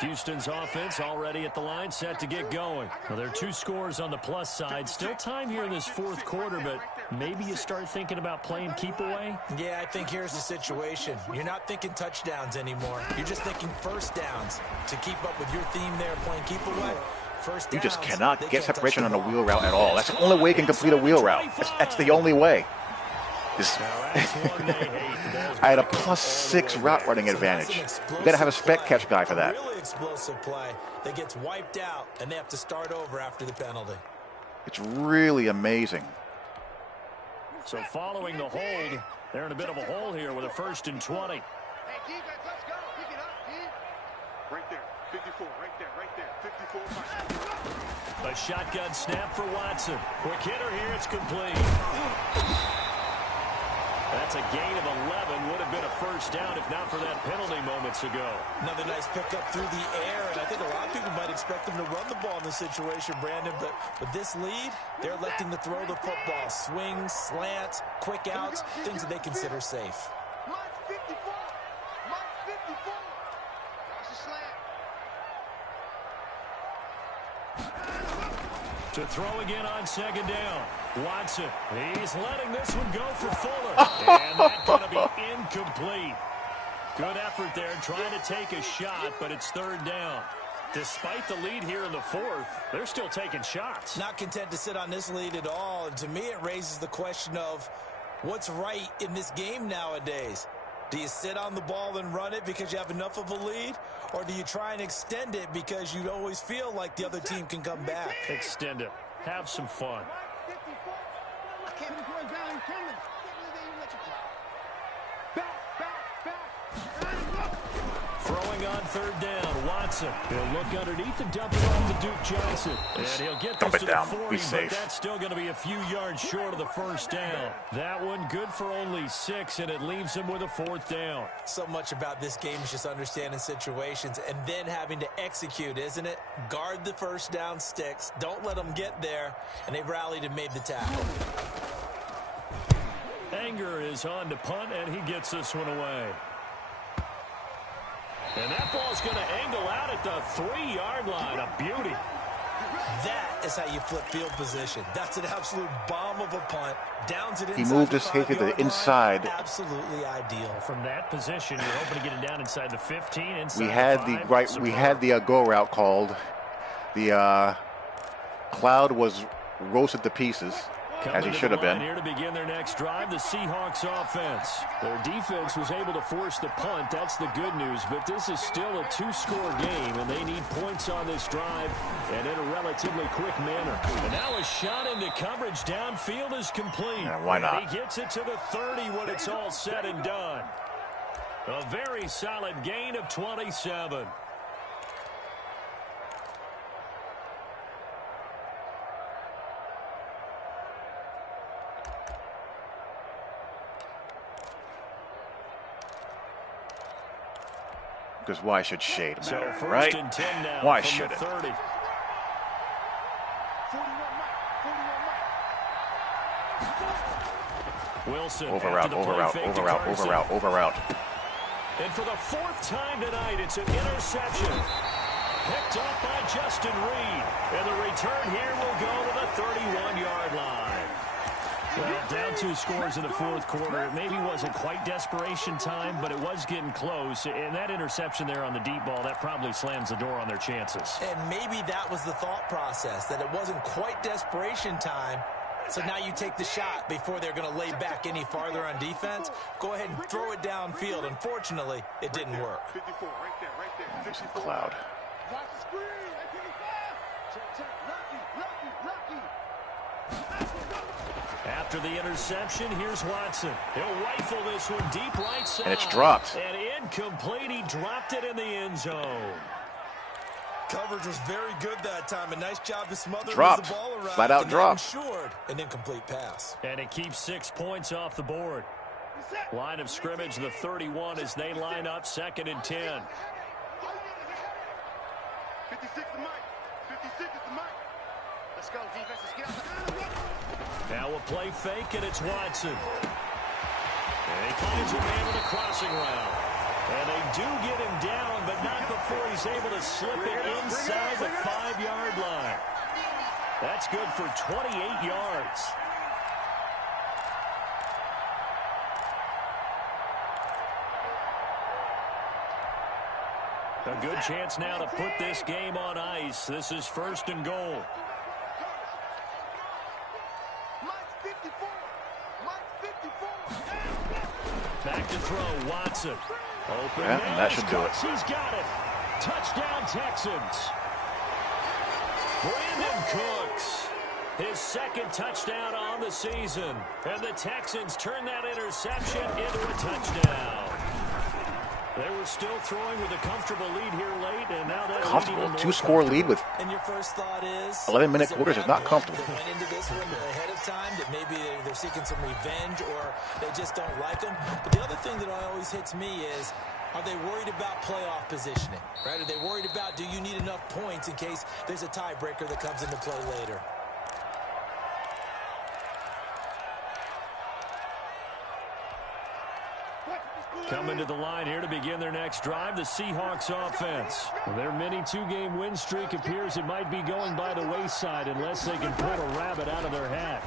Houston's offense already at the line, set to get going. Well, there are 2 scores on the plus side. Still time here in this fourth quarter, but maybe you start thinking about playing keep away? Yeah, I think here's the situation. You're not thinking touchdowns anymore. You're just thinking first downs. To keep up with your theme there, playing keep away. First downs, You just cannot get separation on a wheel route at all. That's the only way you can complete a wheel route. That's the only way. I had a +6 route running advantage. You got to have a spec catch guy for that. Really explosive play that gets wiped out, and they have to start over after the penalty. It's really amazing. So following the hold, they're in a bit of a hole here with a 1st and 20. Hey, defense, let's go. Pick it up, D. Right there. 54, right there, right there. 54, Mike. A shotgun snap for Watson. Quick hitter here, it's complete. That's a gain of 11. Would have been a first down if not for that penalty moments ago. Another nice pickup through the air, and I think a lot of people might expect them to run the ball in this situation, Brandon, but with this lead, they're electing to throw the football. Swings, slants, quick outs, things that they consider safe. Mike 54. Mike 54. That's a slant. To throw again on 2nd down. Watson, he's letting this one go for Fuller. And that's going to be incomplete. Good effort there trying to take a shot, but it's 3rd down. Despite the lead here in the 4th, they're still taking shots. Not content to sit on this lead at all, and to me it raises the question of what's right in this game nowadays. Do you sit on the ball and run it because you have enough of a lead? Or do you try and extend it because you always feel like the other team can come back? Extend it. Have some fun. Throwing on 3rd down, Watson. He'll look underneath and dump it off to Duke Johnson. And he'll get this to the 40, but that's still going to be a few yards short of the 1st down. That one good for only 6, and it leaves him with a 4th down. So much about this game is just understanding situations and then having to execute, isn't it? Guard the 1st down sticks. Don't let them get there, and they rallied and made the tackle. Anger is on to punt, and he gets this one away. And that ball's going to angle out at the 3-yard line. A beauty. That is how you flip field position. That's an absolute bomb of a punt. Downs it inside. He moved his kick to the inside. Absolutely ideal. From that position, you're hoping to get it down inside the 15. Inside We had the 5. we had the go route called. The cloud was roasted to pieces, as he should have been. Here to begin their next drive, the Seahawks offense. Their defense was able to force the punt. That's the good news, but this is still a 2-score game, and they need points on this drive and in a relatively quick manner. And now a shot into coverage downfield is complete. Yeah, why not? And he gets it to the 30 when it's all said and done. A very solid gain of 27. Because why should shade matter, So right? 1st and 10 now. Why from should the it? 30. 41 Mike. Wilson. Over route, over route, over route, over route, over route. And for the 4th time tonight, it's an interception. Picked up by Justin Reed. And the return here will go to the 31-yard line. Well, down 2 scores in the 4th quarter. It maybe wasn't quite desperation time, but it was getting close. And that interception there on the deep ball, that probably slams the door on their chances. And maybe that was the thought process, that it wasn't quite desperation time. So now you take the shot before they're going to lay back any farther on defense. Go ahead and throw it downfield. Unfortunately, it didn't work. 54, right there, right there. 54. Cloud. Watch the screen. At 55. Check, check. Lucky. After the interception, here's Watson. He'll rifle this one deep right side. And it's dropped. And incomplete. He dropped it in the end zone. Coverage was very good that time. A nice job to smother Dropped. the ball around. Flat out dropped. Insured. An incomplete pass. And it keeps 6 points off the board. Line of scrimmage, the 31 as they line up 2nd and 10. 56 to Mike. 56 is to Mike. Let's go, defense. Let's get out the Now a play fake, and it's Watson. And he finds a man with a crossing route. And they do get him down, but not before he's able to slip it inside the 5-yard line. That's good for 28 yards. A good chance now to put this game on ice. This is 1st and goal. Back to throw, Watson. Open yeah, that should do it. He's got it. Touchdown, Texans. Brandon Cooks, his 2nd touchdown on the season. And the Texans turn that interception into a touchdown. They were still throwing with a comfortable lead here late, and now that comfortable 2-score lead with and your first thought is 11-minute quarters is not comfortable. They went into this one ahead of time that maybe they're seeking some revenge or they just don't like them. But the other thing that always hits me is, are they worried about playoff positioning? Right? Are they worried about, do you need enough points in case there's a tiebreaker that comes into play later? Coming to the line here to begin their next drive, the Seahawks offense. Their mini 2-game win streak appears it might be going by the wayside unless they can pull a rabbit out of their hat.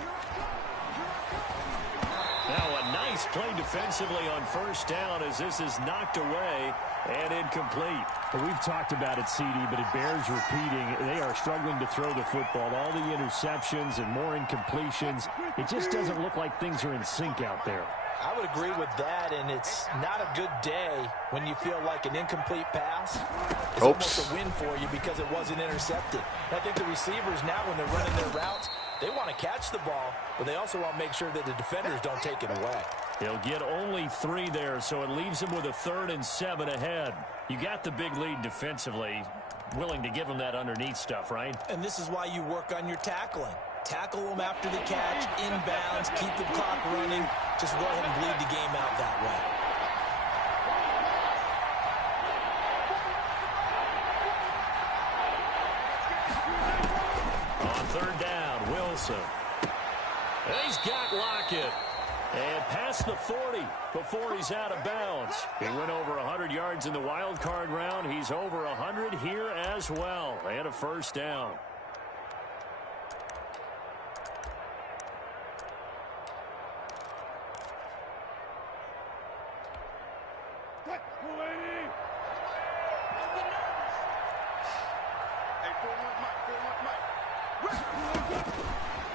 Now a nice play defensively on 1st down as this is knocked away and incomplete. Well, we've talked about it, CD, but it bears repeating. They are struggling to throw the football. All the interceptions and more incompletions. It just doesn't look like things are in sync out there. I would agree with that, and it's not a good day when you feel like an incomplete pass is almost a win for you because it wasn't intercepted. And I think the receivers now, when they're running their routes, they want to catch the ball, but they also want to make sure that the defenders don't take it away. He'll get only 3 there, so it leaves him with a 3rd and 7 ahead. You got the big lead defensively, willing to give him that underneath stuff, right? And this is why you work on your tackling. Tackle them after the catch, inbounds, keep the clock running. Just go ahead and bleed the game out that way. On 3rd down, Wilson. And he's got Lockett. And past the 40 before he's out of bounds. He went over 100 yards in the wild card round. He's over 100 here as well. And a 1st down.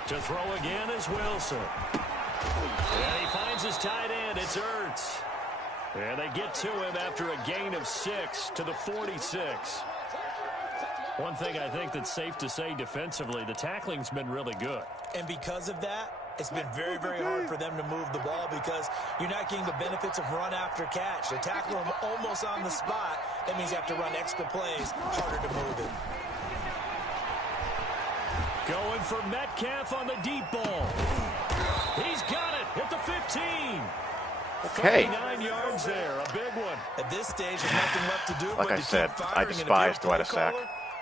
To throw again is Wilson. And he finds his tight end. It's Ertz. And they get to him after a gain of 6 to the 46. One thing I think that's safe to say defensively, the tackling's been really good. And because of that, it's been very, very hard for them to move the ball because you're not getting the benefits of run after catch. They tackle him almost on the spot. That means you have to run extra plays, harder to move it. Going for Metcalf on the deep ball. He's got it at the 15. Okay. 39 yards there, a big one. At this stage, there's nothing left to do. Like I said, I despise throwing a sack.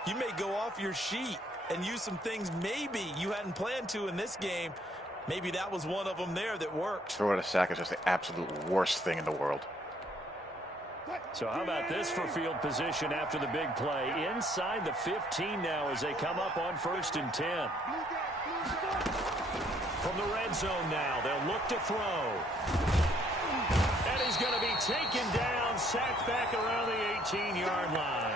You may go off your sheet and use some things maybe you hadn't planned to in this game. Maybe that was one of them there that worked. Throwing a sack is just the absolute worst thing in the world. So how about this for field position after the big play? Inside the 15 now as they come up on 1st and 10. From the red zone now, they'll look to throw. And he's going to be taken down, sacked back around the 18-yard line.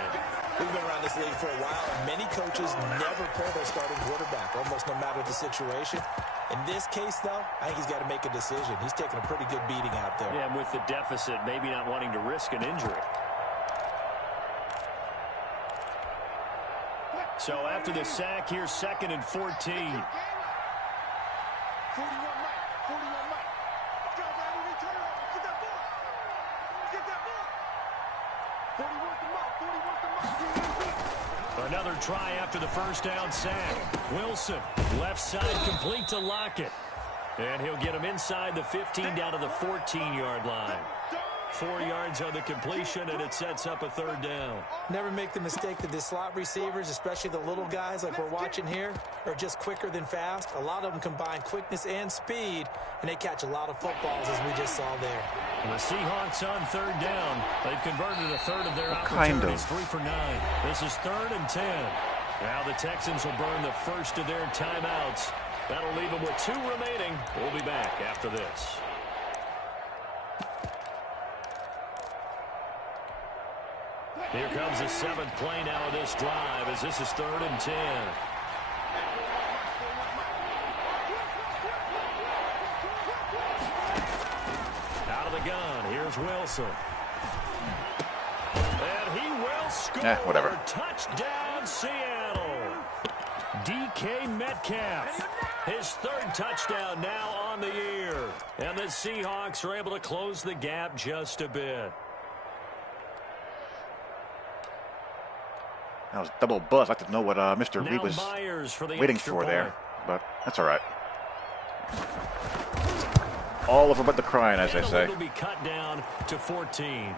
We've been around this league for a while, and many coaches never pull their starting quarterback, almost no matter the situation. In this case, though, I think he's got to make a decision. He's taking a pretty good beating out there. Yeah, and with the deficit, maybe not wanting to risk an injury. So after the sack, here's 2nd and 14. Another try after the 1st down sack. Wilson, left side complete to Lockett. And he'll get him inside the 15 down to the 14-yard line. 4 yards on the completion, and it sets up a third down. Never make the mistake that the slot receivers, especially the little guys like we're watching here, are just quicker than fast. A lot of them combine quickness and speed, and they catch a lot of footballs, as we just saw there. The Seahawks on third down. They've converted a third of their opportunities, 3 for 9. This is 3rd and 10. Now the Texans will burn the first of their timeouts. That'll leave them with 2 remaining. We'll be back after this. Here comes the 7th play now of this drive, as this is 3rd and 10. Out of the gun, here's Wilson. And he will score. Whatever. Touchdown, Seattle. DK Metcalf. His 3rd touchdown now on the year. And the Seahawks are able to close the gap just a bit. That was double buzz. I'd like to know what Mr. Reed was waiting for there, but that's all right. All over but the crying, as they say. It'll be cut down to 14.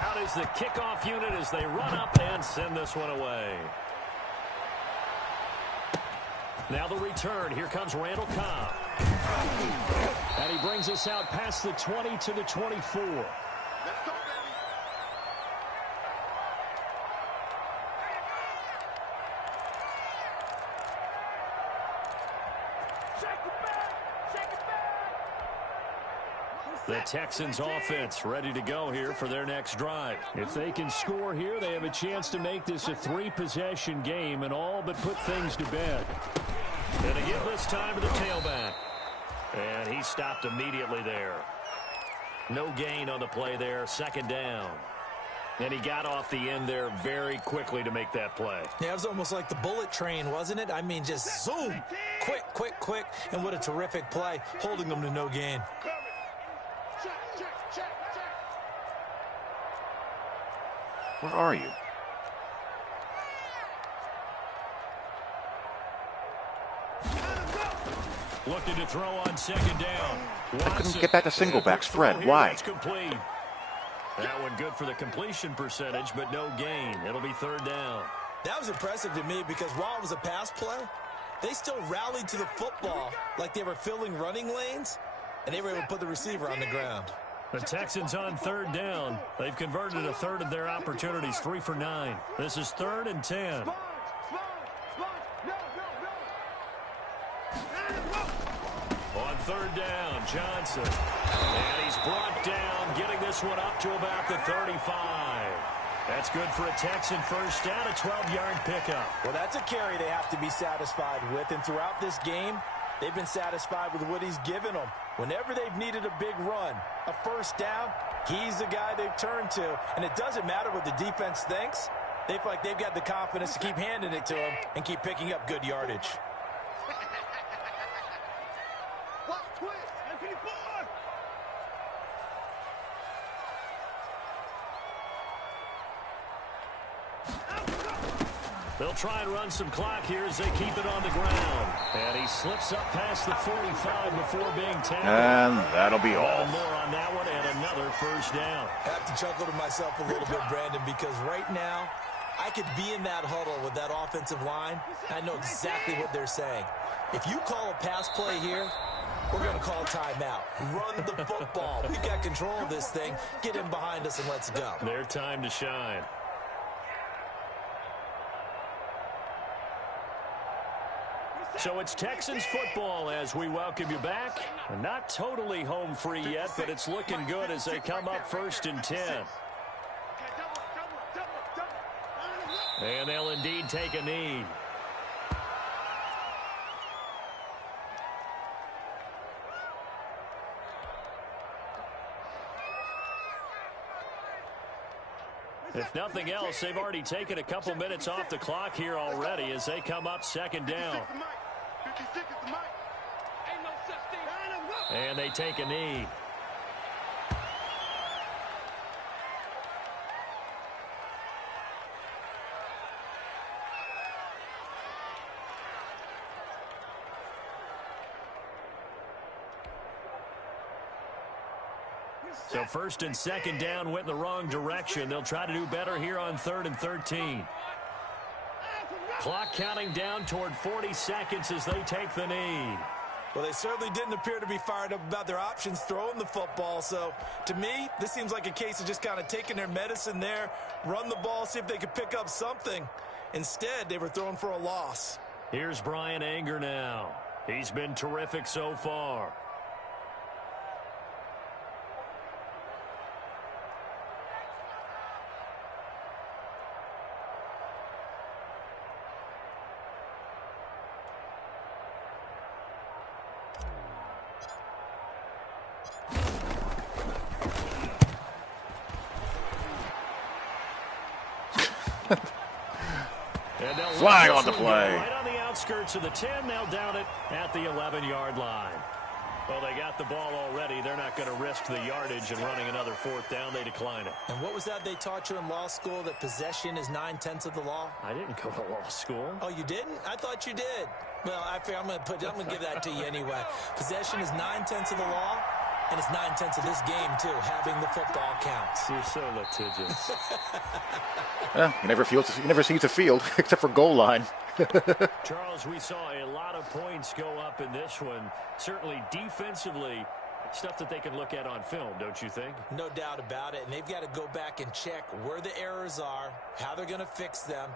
Out is the kickoff unit as they run up and send this one away. Now the return. Here comes Randall Cobb. And he brings us out past the 20 to the 24. Let's go, baby. The Texans offense ready to go here for their next drive. If they can score here, they have a chance to make this a 3-possession game and all but put things to bed. And to give this time to the tailback. And he stopped immediately there. No gain on the play there. 2nd down. And he got off the end there very quickly to make that play. Yeah, it was almost like the bullet train, wasn't it? I mean, just zoom. Quick, quick, quick. And what a terrific play, holding them to no gain. Where are you? Looking to throw on 2nd down. I couldn't get back to single back spread. Why? That's complete. That one good for the completion percentage, but no gain. It'll be 3rd down. That was impressive to me because while it was a pass play, they still rallied to the football like they were filling running lanes, and they were able to put the receiver on the ground. The Texans on 3rd down. They've converted a third of their opportunities, 3 for 9. This is 3rd and 10. On 3rd down, Johnson. And he's brought down, getting this one up to about the 35. That's good for a Texan first down, a 12-yard pickup. Well, that's a carry they have to be satisfied with, and throughout this game, they've been satisfied with what he's given them. Whenever they've needed a big run, a first down, he's the guy they've turned to. And it doesn't matter what the defense thinks. They feel like they've got the confidence to keep handing it to him and keep picking up good yardage. They'll try and run some clock here as they keep it on the ground. And he slips up past the 45 before being tackled. And that'll be all. More on that one and another first down. I have to chuckle to myself a little bit, Brandon, because right now I could be in that huddle with that offensive line. I know exactly what they're saying. If you call a pass play here, we're going to call timeout. Run the football. We've got control of this thing. Get in behind us and let's go. Their time to shine. So it's Texans football as we welcome you back. Not totally home free yet, but it's looking good as they come up 1st and 10. And they'll indeed take a knee. If nothing else, they've already taken a couple minutes off the clock here already as they come up 2nd down. And they take a knee. So 1st and 2nd down went in the wrong direction. They'll try to do better here on 3rd and 13. Clock counting down toward 40 seconds as they take the knee. Well, they certainly didn't appear to be fired up about their options throwing the football. So, to me, this seems like a case of just kind of taking their medicine there, run the ball, see if they could pick up something. Instead, they were throwing for a loss. Here's Brian Anger now. He's been terrific so far. Flag on the play. Right on the outskirts of the 10. They'll down it at the 11-yard line. Well, they got the ball already. They're not going to risk the yardage and running another 4th down. They decline it. And what was that they taught you in law school, that possession is 9/10 of the law? I didn't go to law school. Oh, you didn't? I thought you did. Well, I'm going to give that to you anyway. Possession is 9/10 of the law, and it's 9/10 of this game, too. Having the football counts. You're so litigious. Well, you never sees the field except for goal line. Charles, we saw a lot of points go up in this one. Certainly defensively, stuff that they can look at on film, don't you think? No doubt about it. And they've got to go back and check where the errors are, how they're going to fix them,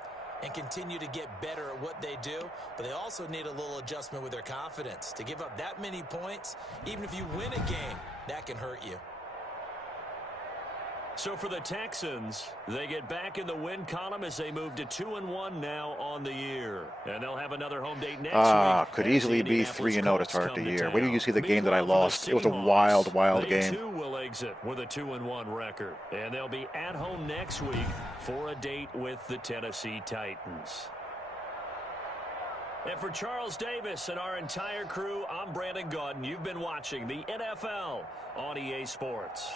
and continue to get better at what they do. But they also need a little adjustment with their confidence. To give up that many points, even if you win a game, that can hurt you. So for the Texans, they get back in the win column as they move to 2-1 now on the year. And they'll have another home date next week. Could easily be 3-0 to start the year. Wait till you see the game that I lost. It was a wild, wild game. They too will exit with a 2-1 record. And they'll be at home next week for a date with the Tennessee Titans. And for Charles Davis and our entire crew, I'm Brandon Gaudin. You've been watching the NFL on EA Sports.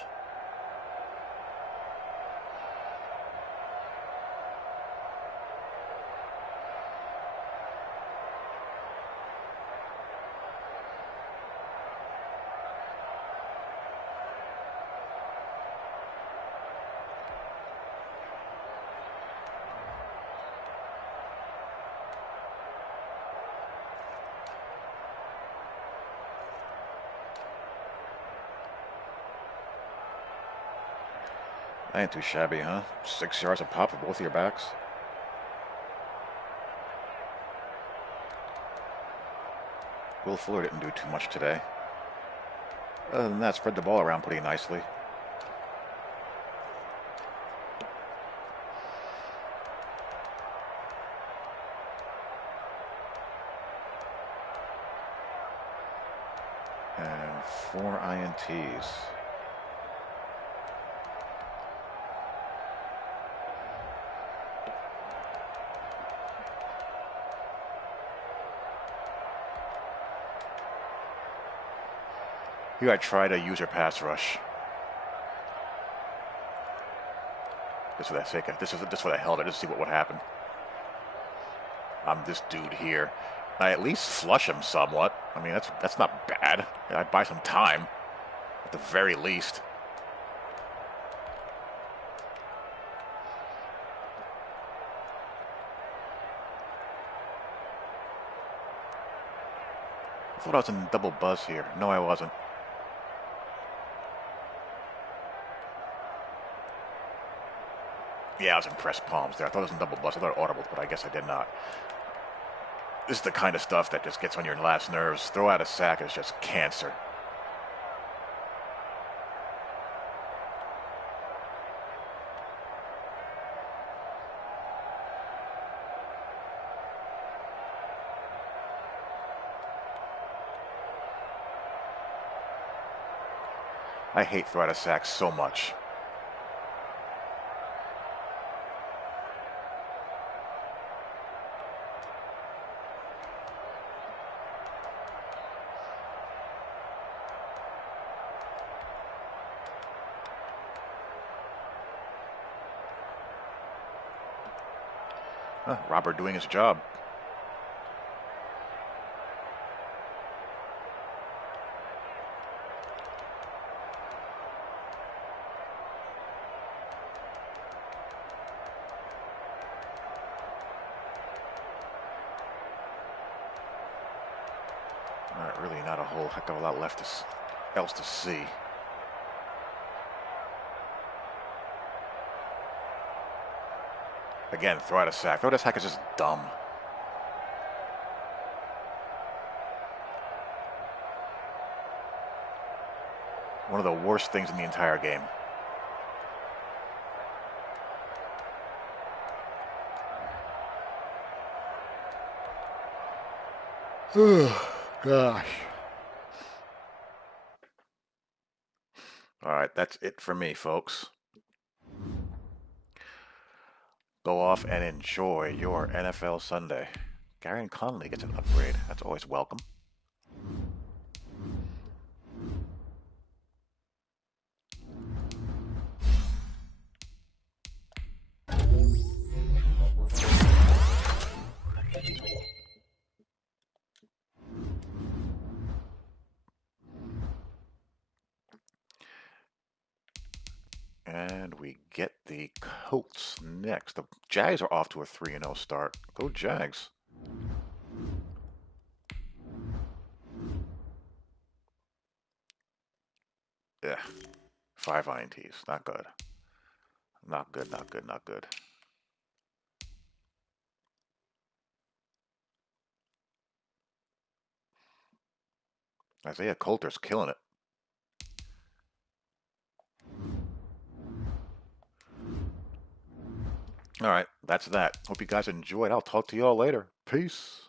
That ain't too shabby, huh? 6 yards a pop for both of your backs. Will Fuller didn't do too much today. Other than that, spread the ball around pretty nicely. And 4 INTs. Here I try to use your pass rush. Just for that sake, just for the hell of it, just see what would happen. I'm this dude here. I at least flush him somewhat. I mean, that's not bad. I'd buy some time, at the very least. I thought I was in double buzz here. No, I wasn't. Yeah, I was in press palms there. I thought it was in double buzz. I thought it audible, but I guess I did not. This is the kind of stuff that just gets on your last nerves. Throw out a sack is just cancer. I hate throw out a sack so much. Robert doing his job. Really not a whole heck of a lot left else to see. Again, throw out a sack. Throw out a sack is just dumb. One of the worst things in the entire game. Gosh. All right, that's it for me, folks. Go off and enjoy your NFL Sunday. Gary and Conley gets an upgrade. That's always welcome. And we get the Colts next. The Jags are off to a 3-0 start. Go Jags. Yeah. 5 INTs. Not good. Not good, not good, not good. Isaiah Coulter's killing it. All right, that's that. Hope you guys enjoyed. I'll talk to you all later. Peace.